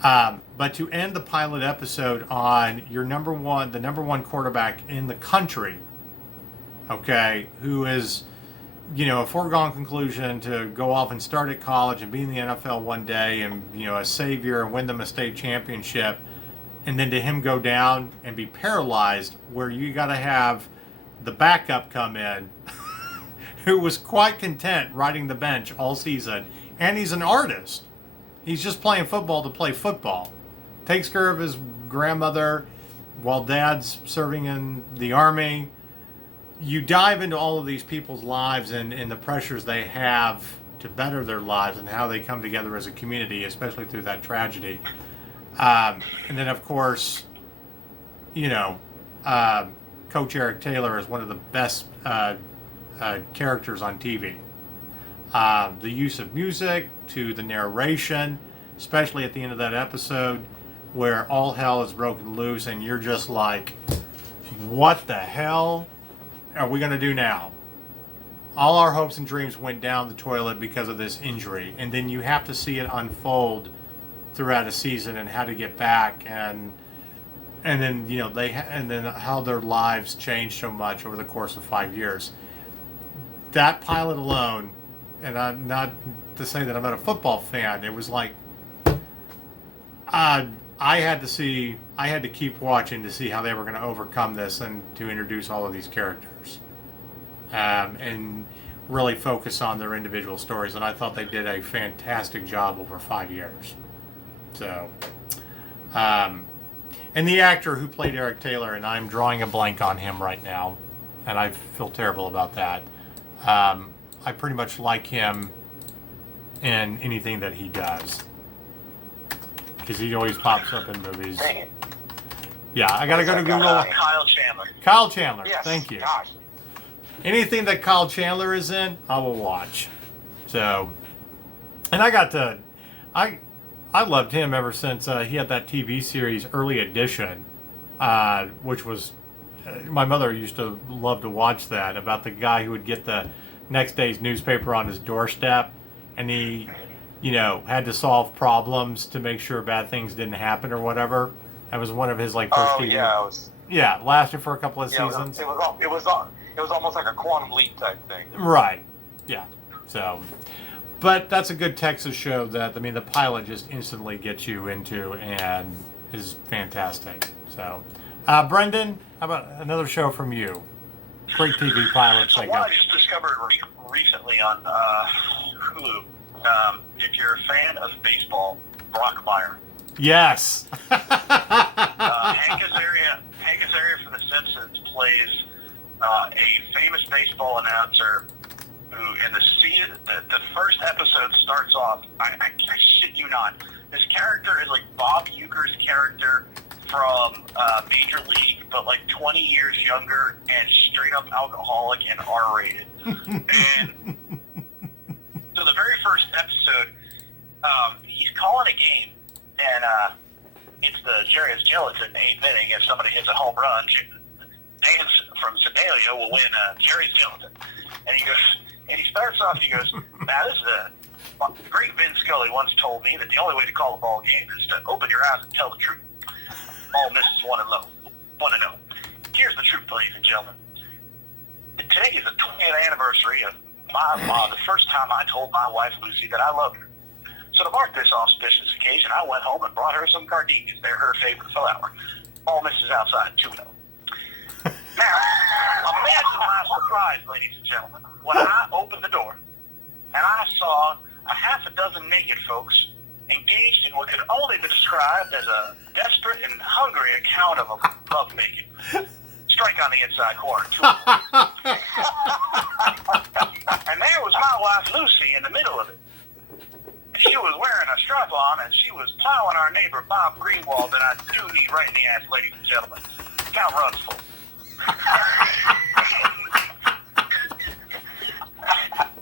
But to end the pilot episode on the number one quarterback in the country, okay, who is, a foregone conclusion to go off and start at college and be in the NFL one day and, a savior and win them a state championship, and then to him go down and be paralyzed, where you got to have the backup come in, who was quite content riding the bench all season, and he's an artist. He's just playing football to play football. Takes care of his grandmother while dad's serving in the army. you dive into all of these people's lives and the pressures they have to better their lives and how they come together as a community, especially through that tragedy. And then, of course, you know, Coach Eric Taylor is one of the best characters on TV. The use of music to the narration, especially at the end of that episode where all hell is broken loose and you're just like, what the hell are we going to do now? All our hopes and dreams went down the toilet because of this injury. And then you have to see it unfold throughout a season and how to get back and then, you know, and then how their lives changed so much over the course of 5 years. That pilot alone, and I'm not to say that I'm not a football fan, it was like, I had to keep watching to see how they were going to overcome this and to introduce all of these characters. And really focus on their individual stories. And I thought they did a fantastic job over 5 years. So, and the actor who played Eric Taylor, and I'm drawing a blank on him right now, and I feel terrible about that. I pretty much like him in anything that he does. Because he always pops up in movies. Dang it. Yeah, I gotta go to Google. Kyle Chandler. Kyle Chandler, Yes. thank you. Gosh. Anything that Kyle Chandler is in, I will watch. So, and I loved him ever since he had that TV series Early Edition, which was, my mother used to love to watch that, about the guy who would get the next day's newspaper on his doorstep, and he, you know, had to solve problems to make sure bad things didn't happen or whatever. That was one of his like first TV. Yeah, it lasted for a couple of seasons. It was almost like a Quantum Leap type thing. Right. Yeah. So, but that's a good Texas show that, I mean, the pilot just instantly gets you into and is fantastic. So, Brendan, how about another show from you? Great TV pilot. So one I just discovered recently on Hulu. If you're a fan of baseball, Brock Meyer. Yes. Hank Azaria from The Simpsons plays a famous baseball announcer who, in the first episode starts off, I shit you not, this character is like Bob Uecker's character from Major League, but like 20 years younger and straight up alcoholic and R-rated. And so the very first episode, he's calling a game, and it's the Jerry's Gelatin 8th inning. If somebody hits a home run, Dan from Sedalia will win Jerry's Gelatin. And he goes, and he starts off, he goes, now this is the great Vin Scully once told me that the only way to call a ball game is to open your eyes and tell the truth. All misses want to know. Here's the truth, ladies and gentlemen. Today is the 20th anniversary of the first time I told my wife Lucy that I loved her. So to mark this auspicious occasion, I went home and brought her some gardenias. They're her favorite flower. All misses outside 2-0. Now, imagine my surprise, ladies and gentlemen, when I opened the door and I saw a half a dozen naked folks engaged in what could only be described as a desperate and hungry account of a love making. Strike on the inside corner. And there was my wife Lucy in the middle of it. She was wearing a strap-on and she was plowing our neighbor Bob Greenwald, and I do need right in the ass, ladies and gentlemen. Count runs full.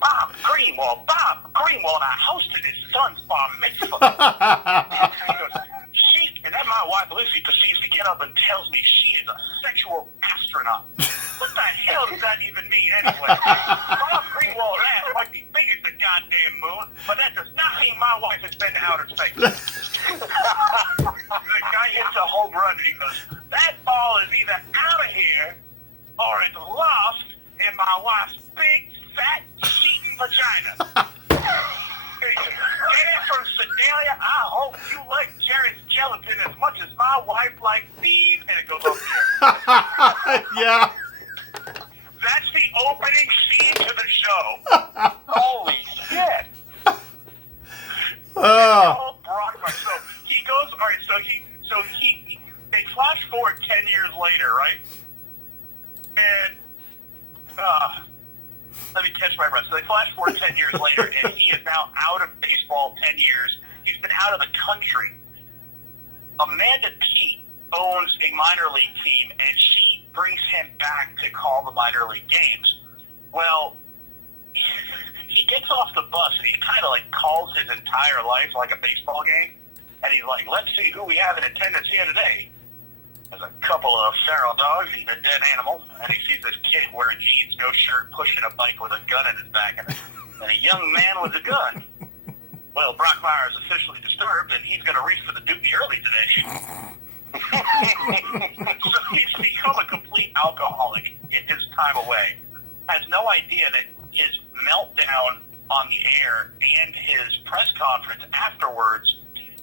Bob Greenwald, I hosted his son's bar mitzvah. And then my wife Lucy proceeds to get up and tells me she is a sexual astronaut. What the hell does that even mean anyway? Bob Greenwald's ass might be big as the goddamn moon, but that does not mean my wife has been to outer space. The guy hits a home run and he goes, that ball is either out of here or it's lost in my wife's big, fat, cheating vagina. Dan from Sedalia, I hope you like Jerry's Gelatin as much as my wife likes beef, and it goes up there. Yeah. That's the opening scene to the show. Holy shit. Oh. So he goes, all right, they flash forward 10 years later, right? And let me catch my breath. So they flash forward 10 years later, and he is now out of baseball 10 years. He's been out of the country. Amanda Peet owns a minor league team, and she brings him back to call the minor league games. Well, he gets off the bus, and he kind of like calls his entire life like a baseball game. And he's like, let's see who we have in attendance here today. There's a couple of feral dogs eating a dead animal, and he sees this kid wearing jeans, no shirt, pushing a bike with a gun in his back, and a young man with a gun. Well, Brockmeyer is officially disturbed, and he's going to reach for the doobie early today. So he's become a complete alcoholic in his time away. Has no idea that his meltdown on the air and his press conference afterwards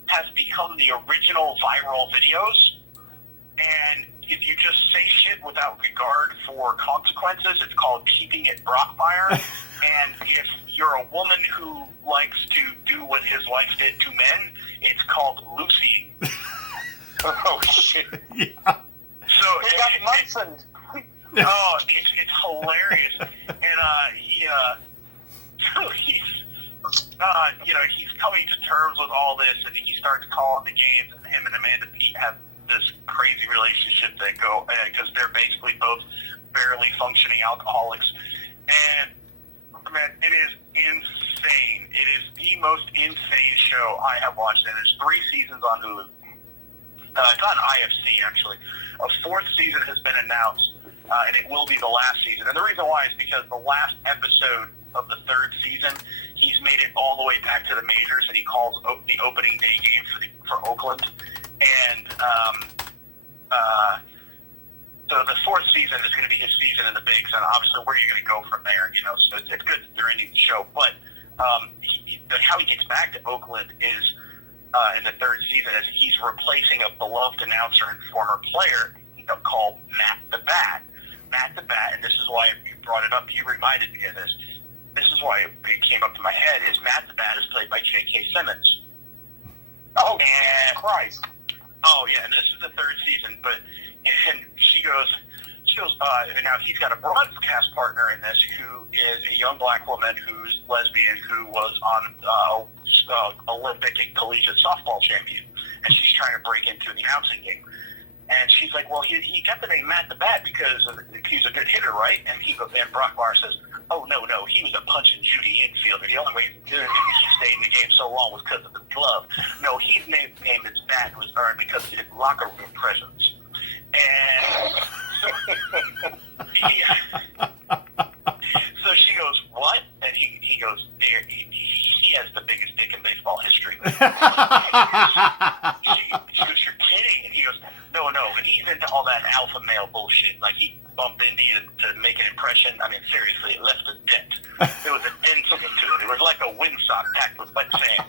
has become the original viral videos. And if you just say shit without regard for consequences, it's called keeping it Brockmeyer. And if you're a woman who likes to do what his wife did to men, it's called Lucy. Oh, shit. Yeah. So he got Munson. Oh, it's hilarious. And so he's coming to terms with all this, and he starts calling the games, and him and Amanda Peet have this crazy relationship that go, because they're basically both barely functioning alcoholics. And, man, it is insane. It is the most insane show I have watched, and there's 3 seasons on Hulu. It's on IFC, actually. A 4th season has been announced, and it will be the last season. And the reason why is because the last episode of the 3rd season, he's made it all the way back to the majors, and he calls the opening day game for Oakland. And so the 4th season is going to be his season in the bigs, and obviously where are you going to go from there? So it's good that they're ending the show. But how he gets back to Oakland is in the 3rd season is he's replacing a beloved announcer and former player called Matt the Bat. Matt the Bat, and this is why you brought it up. You reminded me of this. This is why it came up to my head. Is Matt the Bat is played by J.K. Simmons. Oh, and Christ. Oh, yeah, and this is the 3rd season, and she goes, now he's got a broadcast partner in this who is a young black woman who's lesbian, who was on Olympic and collegiate softball champion, and she's trying to break into the announcing game. And she's like, well, he got the name Matt the Bat because he's a good hitter, right? And and Brockmeyer says, oh, no, he was a Punch and Judy infielder. The only way he stayed in the game so long was because of the glove. No, his name his bat was earned because of his locker room presence. And so she goes, what? And he goes, he has the biggest dick in baseball history. She goes, you're kidding? And he goes, no, and he's into all that alpha male bullshit. Like, he bumped into you to make an impression. I mean, seriously, it left a dent. There was a dent to it. It was like a windsock packed with wet sand.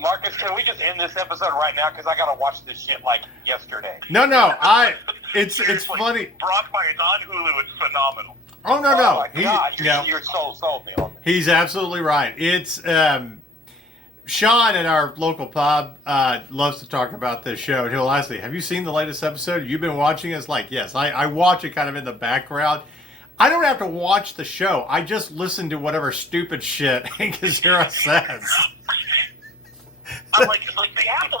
Marcus, can we just end this episode right now? Because I got to watch this shit like yesterday. No, it's funny. Brockmeyer is on Hulu. It's phenomenal. Oh, no. Oh, my God. You're sold me on this. He's absolutely right. It's Sean at our local pub loves to talk about this show. And he'll ask me, have you seen the latest episode? You've been watching it? It's like, yes. I watch it kind of in the background. I don't have to watch the show. I just listen to whatever stupid shit Hank Azaria says. I'm like they have to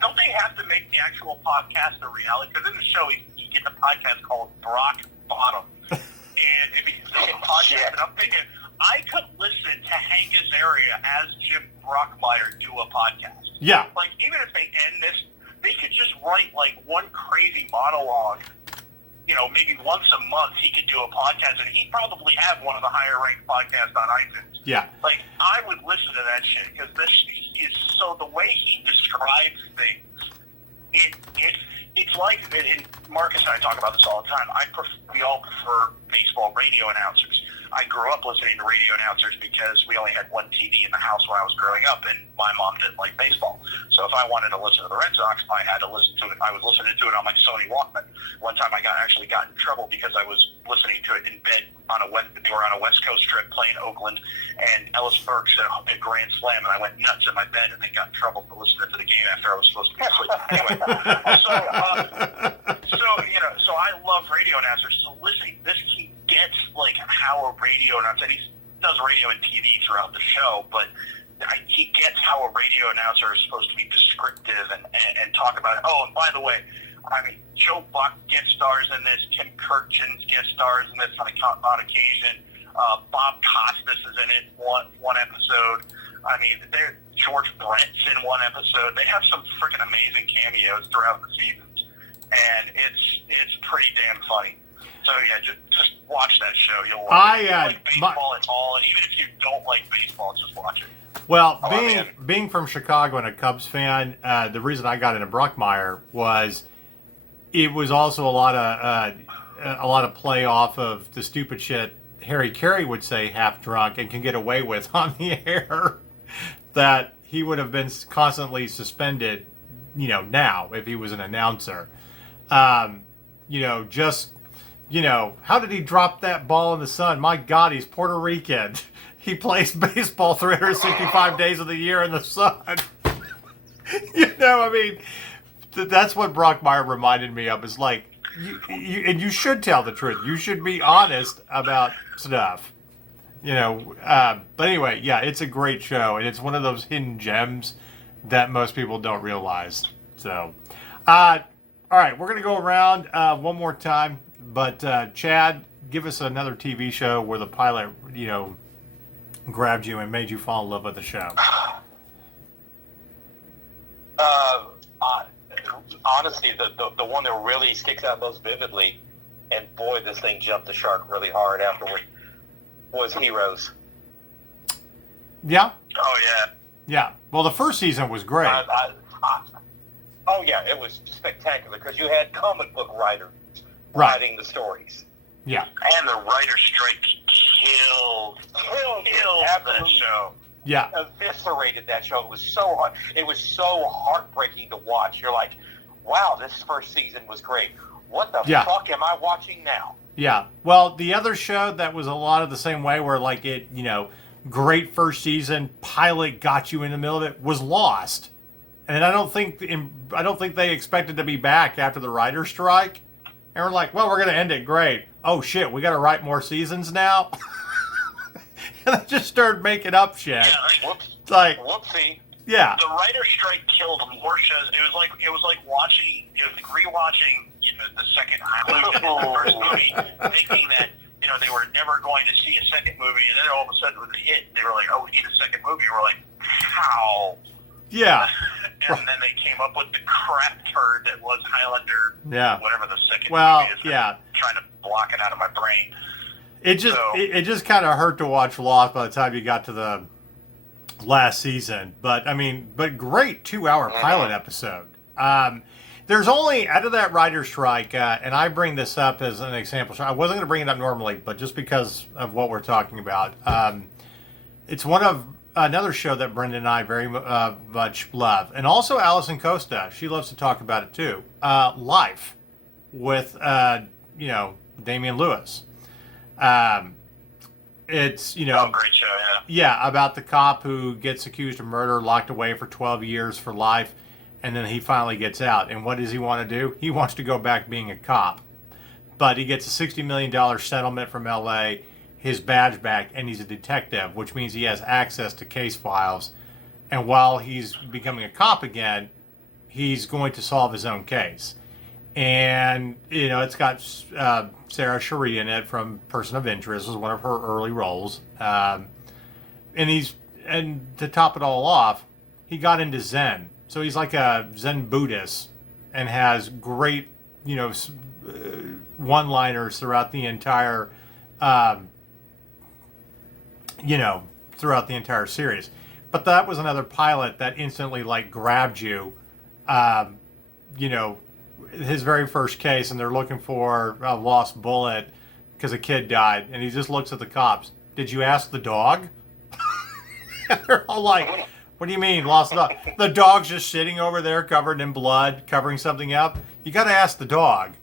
don't they have to make the actual podcast a reality? Because in the show, he gets a podcast called Brock Bottom. And if he's a podcast, and I'm thinking, I could listen to Hank Azaria as Jim Brockmeyer do a podcast. Yeah. Like, even if they end this, they could just write, like, one crazy monologue. Maybe once a month he could do a podcast, and he'd probably have one of the higher-ranked podcasts on iTunes. Yeah. Like, I would listen to that shit, because this is, so the way he describes things, it's like, and Marcus and I talk about this all the time, we all prefer baseball radio announcers. I grew up listening to radio announcers because we only had one TV in the house when I was growing up, and my mom didn't like baseball. So if I wanted to listen to the Red Sox, I had to listen to it. I was listening to it on my Sony Walkman. One time I actually got in trouble because I was listening to it in bed they were on a West Coast trip playing Oakland, and Ellis Burks hit a grand slam, and I went nuts in my bed, and they got in trouble for listening to the game after I was supposed to be asleep. Anyway, so I love radio announcer. So listening to this, he gets like how a radio announcer, and he does radio and TV throughout the show, but he gets how a radio announcer is supposed to be descriptive and talk about it. Oh, and by the way, I mean, Joe Buck guest stars in this. Tim Kirchin's guest stars in this on occasion. Bob Costas is in it one episode. I mean, George Brett's in one episode. They have some freaking amazing cameos throughout the seasons, and it's pretty damn funny. So yeah, just watch that show. You'll like baseball at all, and even if you don't like baseball, just watch it. Well, being from Chicago and a Cubs fan, the reason I got into Bruckmeyer was it was also a lot of play off of the stupid shit Harry Carey would say half drunk and can get away with on the air, that he would have been constantly suspended, now if he was an announcer. How did he drop that ball in the sun? My God, he's Puerto Rican. He plays baseball 365 days of the year in the sun. That's what Brockmeyer reminded me of. Is like, you should tell the truth. You should be honest about stuff. But anyway, yeah, it's a great show, and it's one of those hidden gems that most people don't realize. So, all right, we're gonna go around one more time. But Chad, give us another TV show where the pilot, grabbed you and made you fall in love with the show. Honestly, the one that really sticks out most vividly, and boy, this thing jumped the shark really hard afterward, was Heroes. Yeah? Oh, yeah. Yeah. Well, the first season was great. Oh, yeah, it was spectacular because you had comic book writers writing the stories. Yeah. And the writer's strike killed that show. Yeah. Eviscerated that show. It was so hard. It was so heartbreaking to watch. You're like, wow, this first season was great. What the fuck am I watching now? Yeah. Well, the other show that was a lot of the same way, where like it, great first season, pilot got you in the middle of it, was Lost. And I don't think they expected to be back after the writer's strike. And we're like, well, we're going to end it great. Oh shit, we got to write more seasons now. And they just started making up shit. Yeah, whoopsie. Yeah. The writer's strike killed more shows. It was like rewatching, the second the first movie, thinking that they were never going to see a second movie, and then all of a sudden with the hit, they were like, oh, we need a second movie. And we're like, how? Yeah. And then they came up with the crap turd that was Highlander. Yeah. Whatever the second movie is. Yeah. Trying to block it out of my brain. It just kind of hurt to watch Lost by the time you got to the last season. But great 2-hour pilot episode. There's only, out of that writer's strike, and I bring this up as an example. So I wasn't going to bring it up normally, but just because of what we're talking about. It's one of another show that Brendan and I very much love. And also Alison Costa. She loves to talk about it too. Life with, Damian Lewis. It's, great show, yeah. Yeah, about the cop who gets accused of murder, locked away for 12 years for life, and then he finally gets out. And what does he want to do? He wants to go back being a cop. But he gets a $60 million settlement from L.A., his badge back, and he's a detective, which means he has access to case files. And while he's becoming a cop again, he's going to solve his own case. And, it's got Sarah Cherie in it from Person of Interest. Was one of her early roles. And to top it all off, he got into Zen. So he's like a Zen Buddhist and has great, one-liners throughout the entire, throughout the entire series. But that was another pilot that instantly, grabbed you, his very first case, and they're looking for a lost bullet because a kid died, and he just looks at the cops. Did you ask the dog? They're all like, what do you mean, lost dog? The dog's just sitting over there covered in blood, covering something up. You got to ask the dog.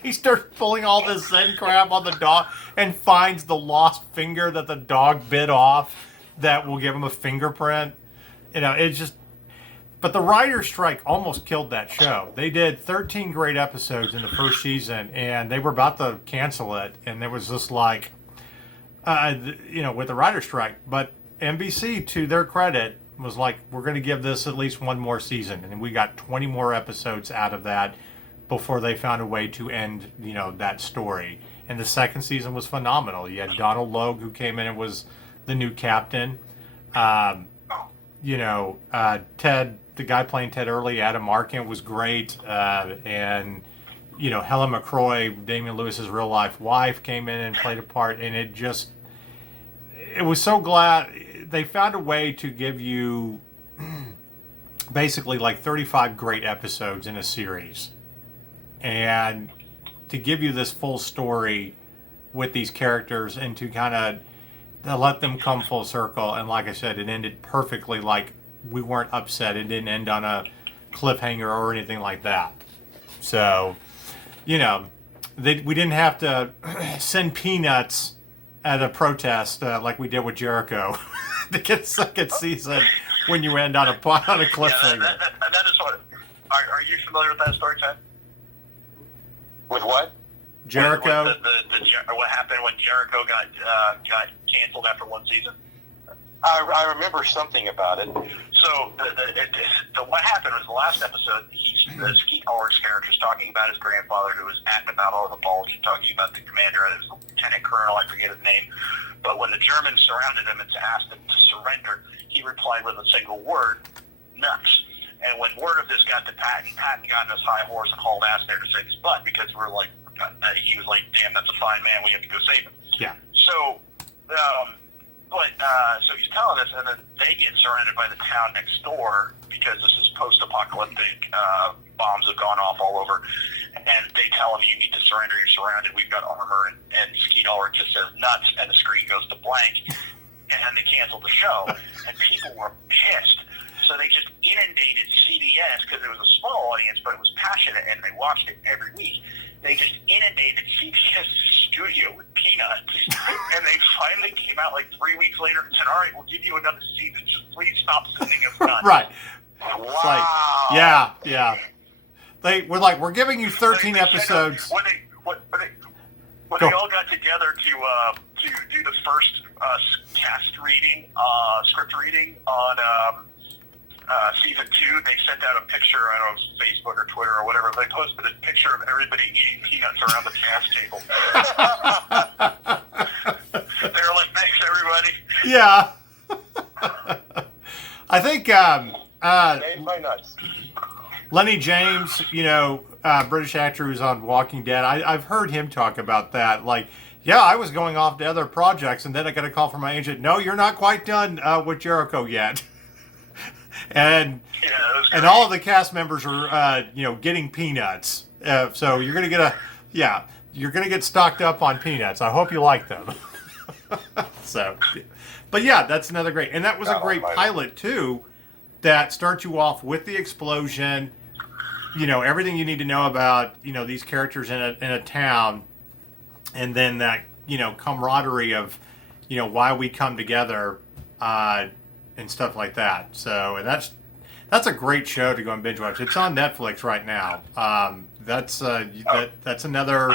He starts pulling all this Zen crap on the dog and finds the lost finger that the dog bit off that will give him a fingerprint. It's just... But the writer's strike almost killed that show. They did 13 great episodes in the first season, and they were about to cancel it. And there was just like, with the writer's strike. But NBC, to their credit, was like, we're going to give this at least one more season. And we got 20 more episodes out of that before they found a way to end, that story. And the second season was phenomenal. You had Donald Logue, who came in and was the new captain. Ted, the guy playing Ted Early, Adam Arkin, was great. And Helen McCroy, Damian Lewis's real life wife, came in and played a part. And it was so glad they found a way to give you basically like 35 great episodes in a series. And to give you this full story with these characters and to kind of let them come full circle. And like I said, it ended perfectly. Like, we weren't upset. It didn't end on a cliffhanger or anything like that. So, we didn't have to send peanuts at a protest like we did with Jericho to get a second season when you end on a cliffhanger. Yeah, that is what. Are you familiar with that story, Chad? With what? Jericho. What happened when Jericho got canceled after one season? I remember something about it. So what happened was the last episode. Skeet Ulrich's character is talking about his grandfather, who was acting about all the balls, and talking about the commander. It was Lieutenant Colonel, I forget his name. But when the Germans surrounded him and asked him to surrender, he replied with a single word: nuts. And when word of this got to Patton got on his high horse and hauled ass there to save his butt, because we're like, he was like, damn, that's a fine man, we have to go save him. Yeah. So, so he's telling us, and then they get surrounded by the town next door, because this is post-apocalyptic, bombs have gone off all over, and they tell him, you need to surrender, you're surrounded, we've got armor, and Skeet Ulrich just says nuts, and the screen goes to blank, and then they cancel the show, and people were pissed. So they just inundated CBS, because it was a small audience, but it was passionate, and they watched it every week. They just inundated CBS studio with peanuts, and they finally came out like 3 weeks later and said, all right, we'll give you another season. Just please stop sending us nuts. Right. Wow. It's like, yeah. They were like, we're giving you 13 episodes. When they all got together to do the first script reading on season 2, they sent out a picture, I don't know, Facebook or Twitter or whatever. They posted a picture of everybody eating peanuts around the cast table. They were like, thanks, everybody. Yeah. I think My nuts. Lenny James, British actor who's on Walking Dead, I've heard him talk about that. Like, yeah, I was going off to other projects, and then I got a call from my agent, no, you're not quite done with Jericho yet. And all of the cast members are getting peanuts. So you're gonna get stocked up on peanuts. I hope you like them. So, but yeah, that's another great, and that was a great pilot too. That starts you off with the explosion. Everything you need to know about these characters in a town, and then that camaraderie of why we come together. And stuff like that. So, and that's a great show to go and binge watch. It's on Netflix right now. That's another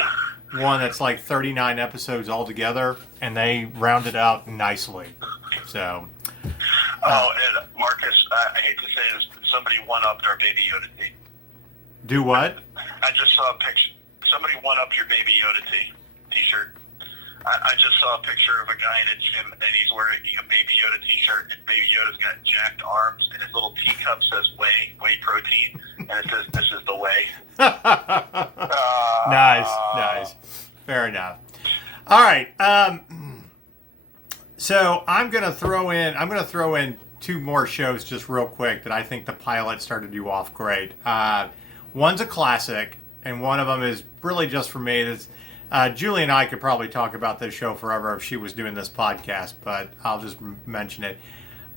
one that's like 39 episodes altogether, and they round it out nicely. So. And Marcus, I hate to say this, but somebody one-upped our Baby Yoda tee. Do what? I just saw a picture. Somebody one-upped your Baby Yoda t-shirt. I just saw a picture of a guy in a gym, and he's wearing a Baby Yoda t-shirt, and Baby Yoda's got jacked arms, and his little teacup says whey protein, and it says, this is the way. Nice. Fair enough. All right. So I'm gonna throw in 2 more shows just real quick that I think the pilot started you off great. One's a classic, and one of them is really just for me. That's Julie and I could probably talk about this show forever if she was doing this podcast, but I'll just mention it.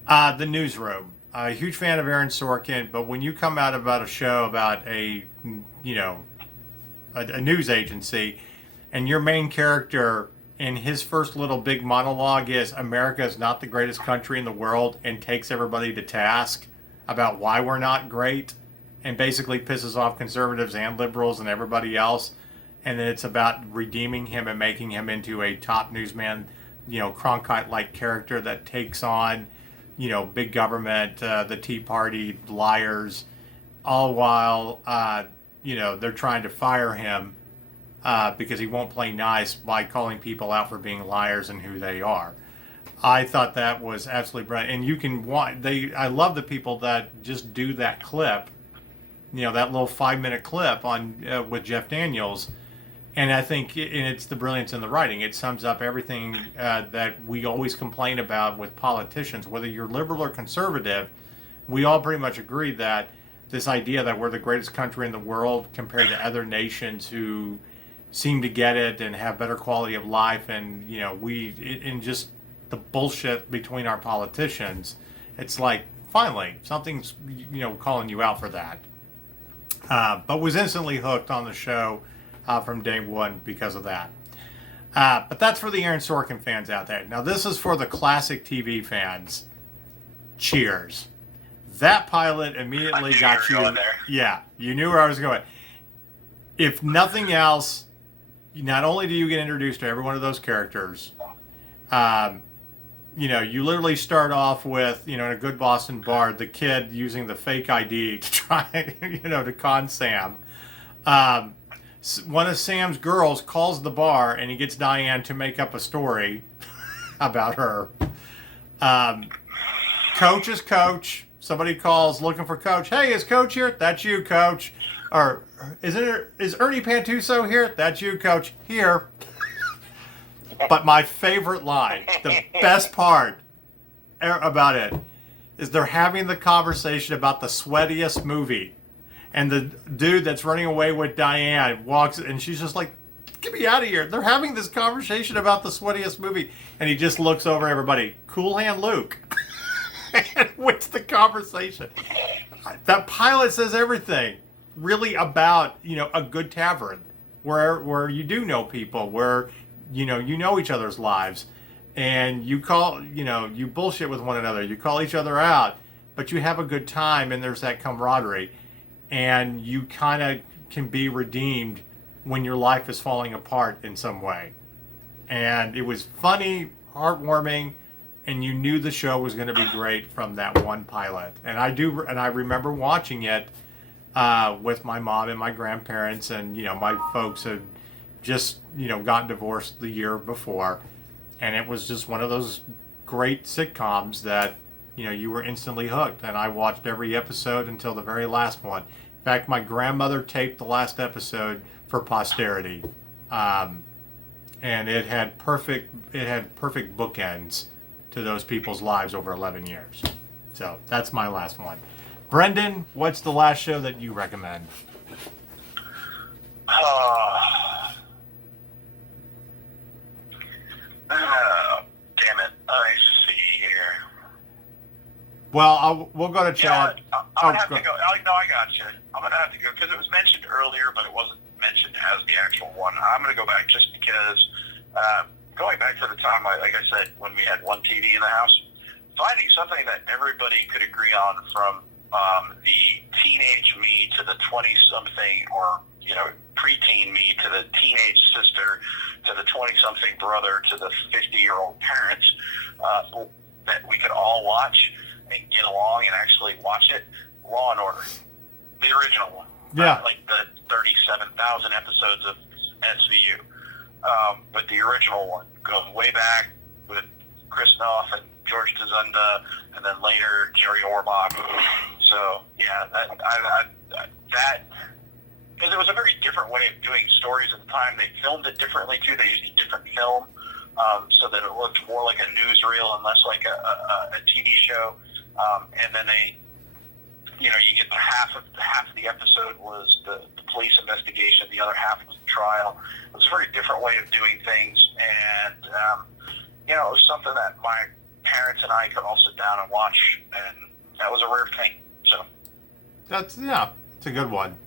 The Newsroom. A huge fan of Aaron Sorkin, but when you come out about a show about a news agency, and your main character in his first little big monologue is America is not the greatest country in the world and takes everybody to task, about why we're not great, and basically pisses off conservatives and liberals and everybody else. And then it's about redeeming him and making him into a top newsman, Cronkite-like character that takes on, big government, the Tea Party, liars, all while, they're trying to fire him because he won't play nice by calling people out for being liars and who they are. I thought that was absolutely brilliant. And you can watch, I love the people that just do that clip, that little 5-minute clip on with Jeff Daniels. And I think it's the brilliance in the writing. It sums up everything that we always complain about with politicians. Whether you're liberal or conservative, we all pretty much agree that this idea that we're the greatest country in the world compared to other nations who seem to get it and have better quality of life, and and just the bullshit between our politicians, it's like finally something's calling you out for that. But was instantly hooked on the show from day one because of that. But that's for the Aaron Sorkin fans out there. Now this is for the classic TV fans. Cheers. That pilot immediately got you. Yeah, you knew where I was going. If nothing else, not only do you get introduced to every one of those characters, you literally start off with, in a good Boston bar, the kid using the fake ID to try, to con Sam. One of Sam's girls calls the bar and he gets Diane to make up a story about her. Coach is Coach. Somebody calls looking for Coach. Hey, is Coach here? That's you, Coach. Or is Ernie Pantuso here? That's you, Coach. Here. But my favorite line, the best part about it, is they're having the conversation about the sweatiest movie. And the dude that's running away with Diane walks, and she's just like, get me out of here. They're having this conversation about the sweatiest movie. And he just looks over everybody. Cool Hand Luke. And wins the conversation. That pilot says everything really about, a good tavern where you do know people, where, you know each other's lives, and you call, you bullshit with one another. You call each other out, but you have a good time, and there's that camaraderie. And you kind of can be redeemed when your life is falling apart in some way. And it was funny, heartwarming, and you knew the show was going to be great from that one pilot. And I remember watching it with my mom and my grandparents, and my folks had just gotten divorced the year before, and it was just one of those great sitcoms that you were instantly hooked. And I watched every episode until the very last one. In fact, my grandmother taped the last episode for posterity, and it had perfect bookends to those people's lives over 11 years. So that's my last one. Brendan, what's the last show that you recommend? Damn it. I see here. Well, we'll go to Chad. I'm gonna have to go. No, I got you. I'm gonna have to go because it was mentioned earlier, but it wasn't mentioned as the actual one. I'm gonna go back just because going back to the time, like I said, when we had one TV in the house, finding something that everybody could agree on, from the teenage me to the 20-something or preteen me to the teenage sister to the 20-something brother to the 50-year-old parents, that we could all watch and get along and actually watch it. Law and Order, the original one. Yeah. Like the 37,000 episodes of SVU. But the original one goes way back with Chris Noth and George Tazunda, and then later Jerry Orbach. So yeah, that because it was a very different way of doing stories at the time. They filmed it differently too. They used a different film, so that it looked more like a newsreel and less like a TV show. And then they, you get half of the episode was the police investigation, the other half was the trial. It was a very different way of doing things, and it was something that my parents and I could all sit down and watch, and that was a rare thing. So it's a good one.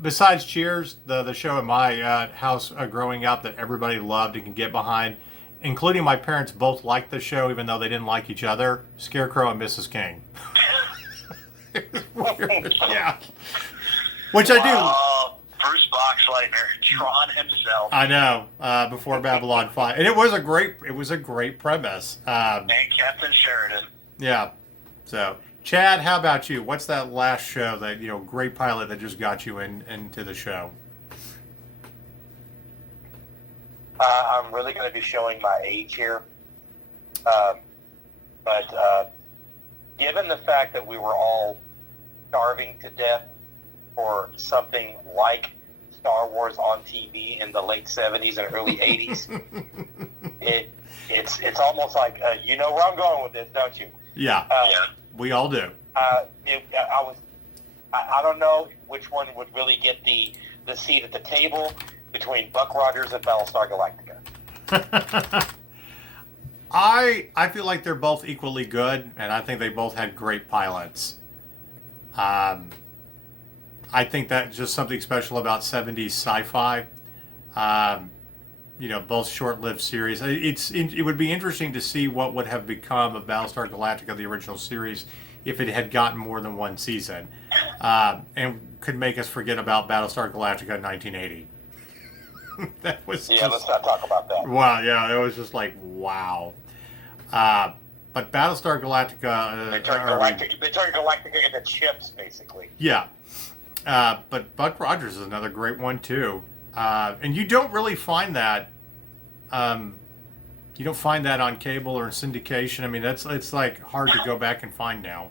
Besides Cheers, the show in my house growing up that everybody loved and can get behind including my parents, both liked the show, even though they didn't like each other. Scarecrow and Mrs. King. Weird. Yeah. Which I do. Bruce Boxleitner, Tron himself. I know. Before Babylon 5, and it was a great premise. And Captain Sheridan. Yeah. So, Chad, how about you? What's that last show that great pilot that just got you into the show? I'm really going to be showing my age here, but given the fact that we were all starving to death for something like Star Wars on TV in the late 70s and early 80s, it's almost like you know where I'm going with this, don't you? Yeah, we all do. I don't know which one would really get the seat at the table between Buck Rogers and Battlestar Galactica. I feel like they're both equally good, and I think they both had great pilots. I think that's just something special about 70s sci-fi. Both short-lived series. It would be interesting to see what would have become of Battlestar Galactica, the original series, if it had gotten more than one season, and could make us forget about Battlestar Galactica in 1980. That was let's not talk about that. Wow, yeah, it was just like wow. But Battlestar Galactica, they turned Galactica into chips, basically. Yeah. But Buck Rogers is another great one too, and you don't really find that. You don't find that on cable or syndication. I mean, it's like hard to go back and find now.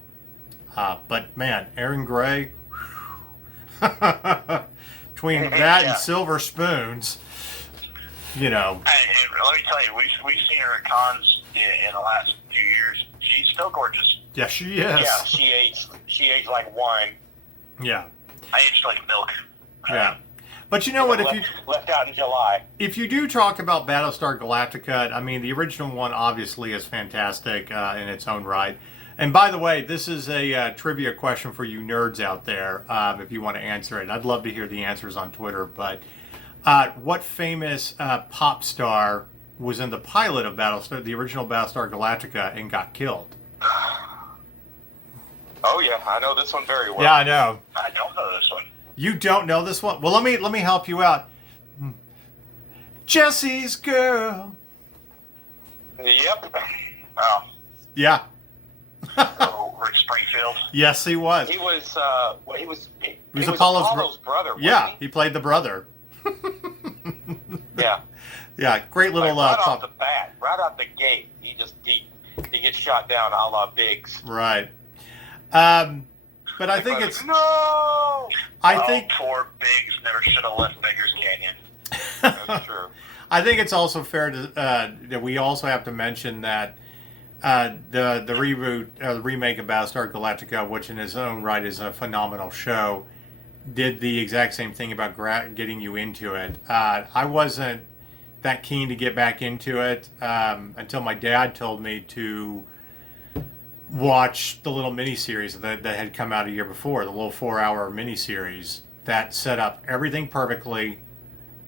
But man, Aaron Gray, between that and Silver Spoons, Hey, let me tell you, we've seen her at cons in the last few years. She's still gorgeous. Yeah, she is. Yeah, she aged like wine. Yeah. I aged like milk. Yeah. But you know what? If you left out in July, if you do talk about Battlestar Galactica, I mean, the original one obviously is fantastic in its own right. And by the way, this is a trivia question for you nerds out there. If you want to answer it, I'd love to hear the answers on Twitter. But what famous pop star was in the pilot of Battlestar, the original Battlestar Galactica, and got killed? Oh yeah, I know this one very well. Yeah, I know. I don't know this one. You don't know this one? Well, let me help you out. Jesse's girl. Yep. Oh. Yeah. Rick Springfield. Yes, he was. He was. He was Apollo's brother. Yeah, he played the brother. Yeah. Yeah, great little right off the bat, right out the gate, he gets shot down, a la Biggs. Right. But I think it's no. I think poor Biggs never should have left Beggars Canyon. That's true. I think it's also fair to that we also have to mention that the reboot, the remake of Battlestar Galactica, which in its own right is a phenomenal show, did the exact same thing about getting you into it. I wasn't that keen to get back into it until my dad told me to watch the little miniseries that had come out a year before, the little 4-hour miniseries that set up everything perfectly,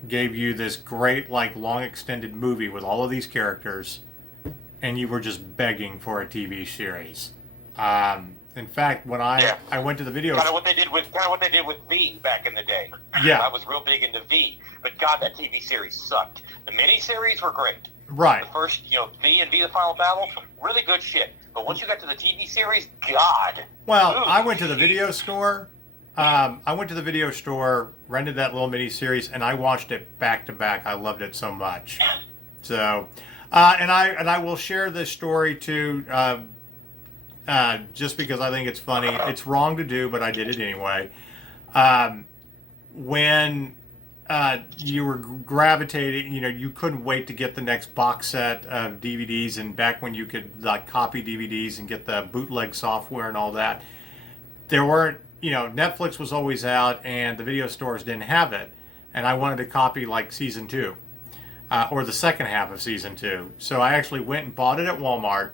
gave you this great, like, long extended movie with all of these characters, and you were just begging for a TV series. In fact, when I went to the video, kind of what they did with V back in the day. Yeah, I was real big into V, but God, that TV series sucked. The miniseries were great. Right. The first, V and V the Final Battle, really good shit. But once you got to the TV series, God. Well, Ooh, I went to the video store. Rented that little miniseries, and I watched it back to back. I loved it so much. So, and I will share this story too. Just because I think it's funny. It's wrong to do, but I did it anyway. When you were gravitating, you couldn't wait to get the next box set of DVDs, and back when you could like copy DVDs and get the bootleg software and all that, there weren't, Netflix was always out and the video stores didn't have it, and I wanted to copy like season 2 or the second half of season 2. So I actually went and bought it at Walmart,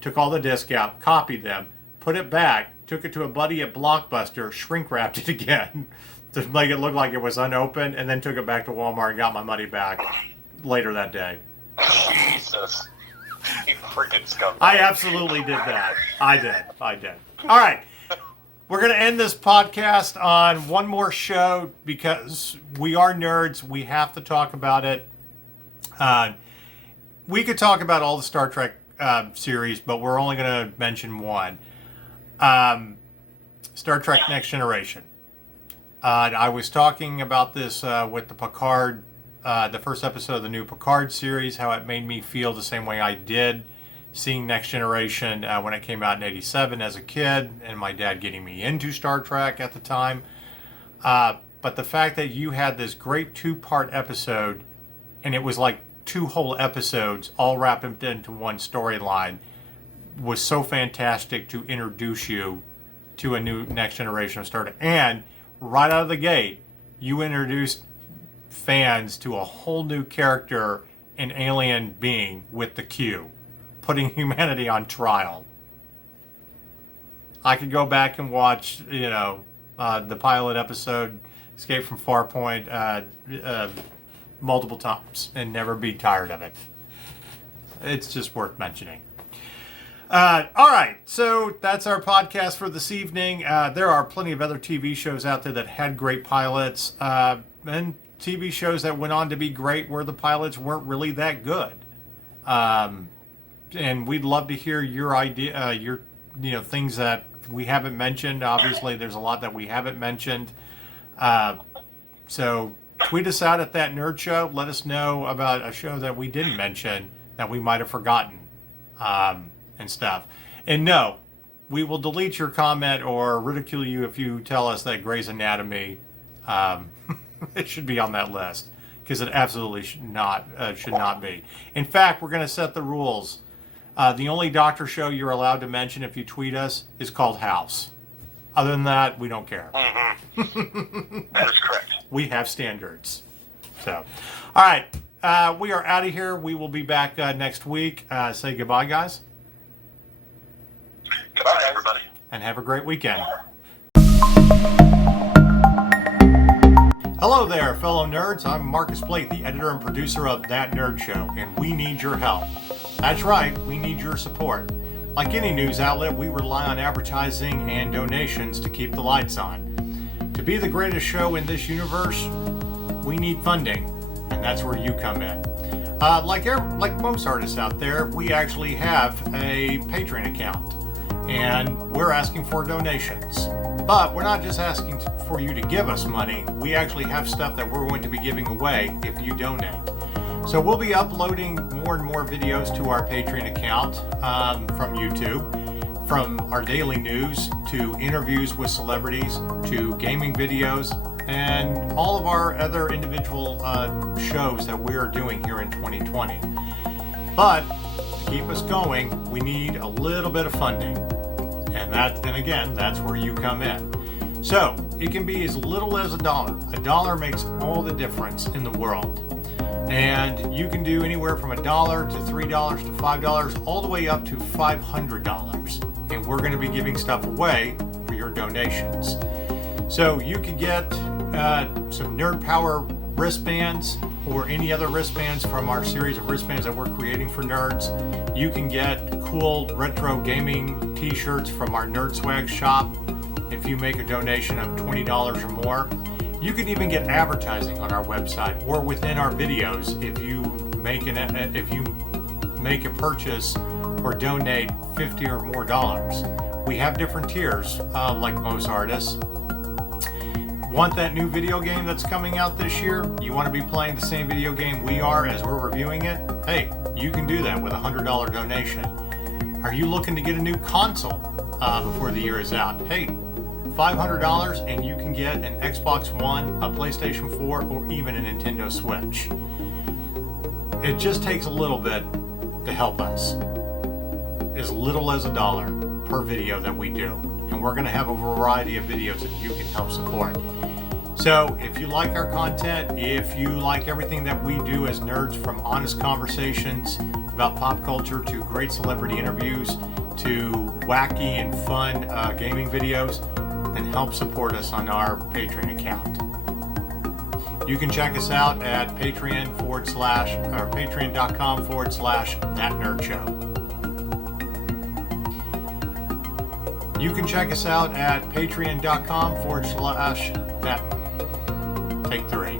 took all the discs out, copied them, put it back, took it to a buddy at Blockbuster, shrink wrapped it again to make it look like it was unopened, and then took it back to Walmart and got my money back later that day. Jesus. You freaking scumbag. I absolutely did that. I did. All right. We're going to end this podcast on one more show because we are nerds. We have to talk about it. We could talk about all the Star Trek series, but we're only going to mention one. Star Trek Next Generation. I was talking about this with the Picard, the first episode of the new Picard series, how it made me feel the same way I did seeing Next Generation when it came out in '87 as a kid, and my dad getting me into Star Trek at the time. But the fact that you had this great 2-part episode, and it was like 2 whole episodes all wrapped into one storyline, was so fantastic to introduce you to a new Next Generation of Star Trek. And right out of the gate, you introduced fans to a whole new character, an alien being with the Q, putting humanity on trial. I could go back and watch, the pilot episode, Escape from Farpoint, multiple times and never be tired of it. It's just worth mentioning. All right, so that's our podcast for this evening. There are plenty of other TV shows out there that had great pilots, and TV shows that went on to be great where the pilots weren't really that good. And we'd love to hear your idea, things that we haven't mentioned. Obviously, there's a lot that we haven't mentioned. So tweet us out at That Nerd Show. Let us know about a show that we didn't mention that we might have forgotten, and stuff. And no, we will delete your comment or ridicule you if you tell us that Grey's Anatomy it should be on that list, because it absolutely should not be. In fact, we're going to set the rules. The only doctor show you're allowed to mention if you tweet us is called House. Other than that, we don't care. Mm-hmm. That is correct. We have standards. So, all right. We are out of here. We will be back next week. Say goodbye, guys. Goodbye, everybody. And have a great weekend. Hello there, fellow nerds. I'm Marcus Blake, the editor and producer of That Nerd Show, and we need your help. That's right, we need your support. Like any news outlet, we rely on advertising and donations to keep the lights on. To be the greatest show in this universe, we need funding, and that's where you come in. Like most artists out there, we actually have a Patreon account, and we're asking for donations. But we're not just asking for you to give us money. We actually have stuff that we're going to be giving away if you donate. So we'll be uploading more and more videos to our Patreon account from YouTube, from our daily news to interviews with celebrities to gaming videos and all of our other individual shows that we are doing here in 2020. But to keep us going, we need a little bit of funding. And again, that's where you come in. So it can be as little as $1. $1 makes all the difference in the world. And you can do anywhere from $1 to $3 to $5, all the way up to $500. And we're going to be giving stuff away for your donations. So you can get some Nerd Power wristbands or any other wristbands from our series of wristbands that we're creating for nerds. You can get cool retro gaming t-shirts from our Nerd Swag shop if you make a donation of $20 or more. You can even get advertising on our website or within our videos if you make a purchase or donate $50 or more dollars. We have different tiers, like most artists. Want that new video game that's coming out this year? You want to be playing the same video game we are as we're reviewing it? Hey, you can do that with a $100 donation. Are you looking to get a new console before the year is out? Hey, $500 and you can get an Xbox One, a PlayStation 4, or even a Nintendo Switch. It just takes a little bit to help us. As little as $1 per video that we do. And we're going to have a variety of videos that you can help support. So if you like our content, if you like everything that we do as nerds, from honest conversations about pop culture to great celebrity interviews to wacky and fun gaming videos, then help support us on our Patreon account. You can check us out at patreon.com/That Nerd Show. You can check us out at patreon.com/that. Take 3.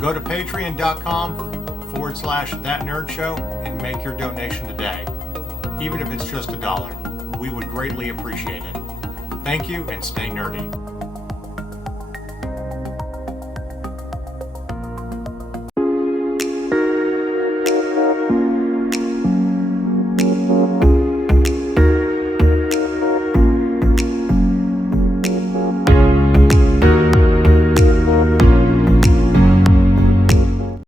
Go to patreon.com/That Nerd Show and make your donation today. Even if it's just $1. We would greatly appreciate it. Thank you and stay nerdy.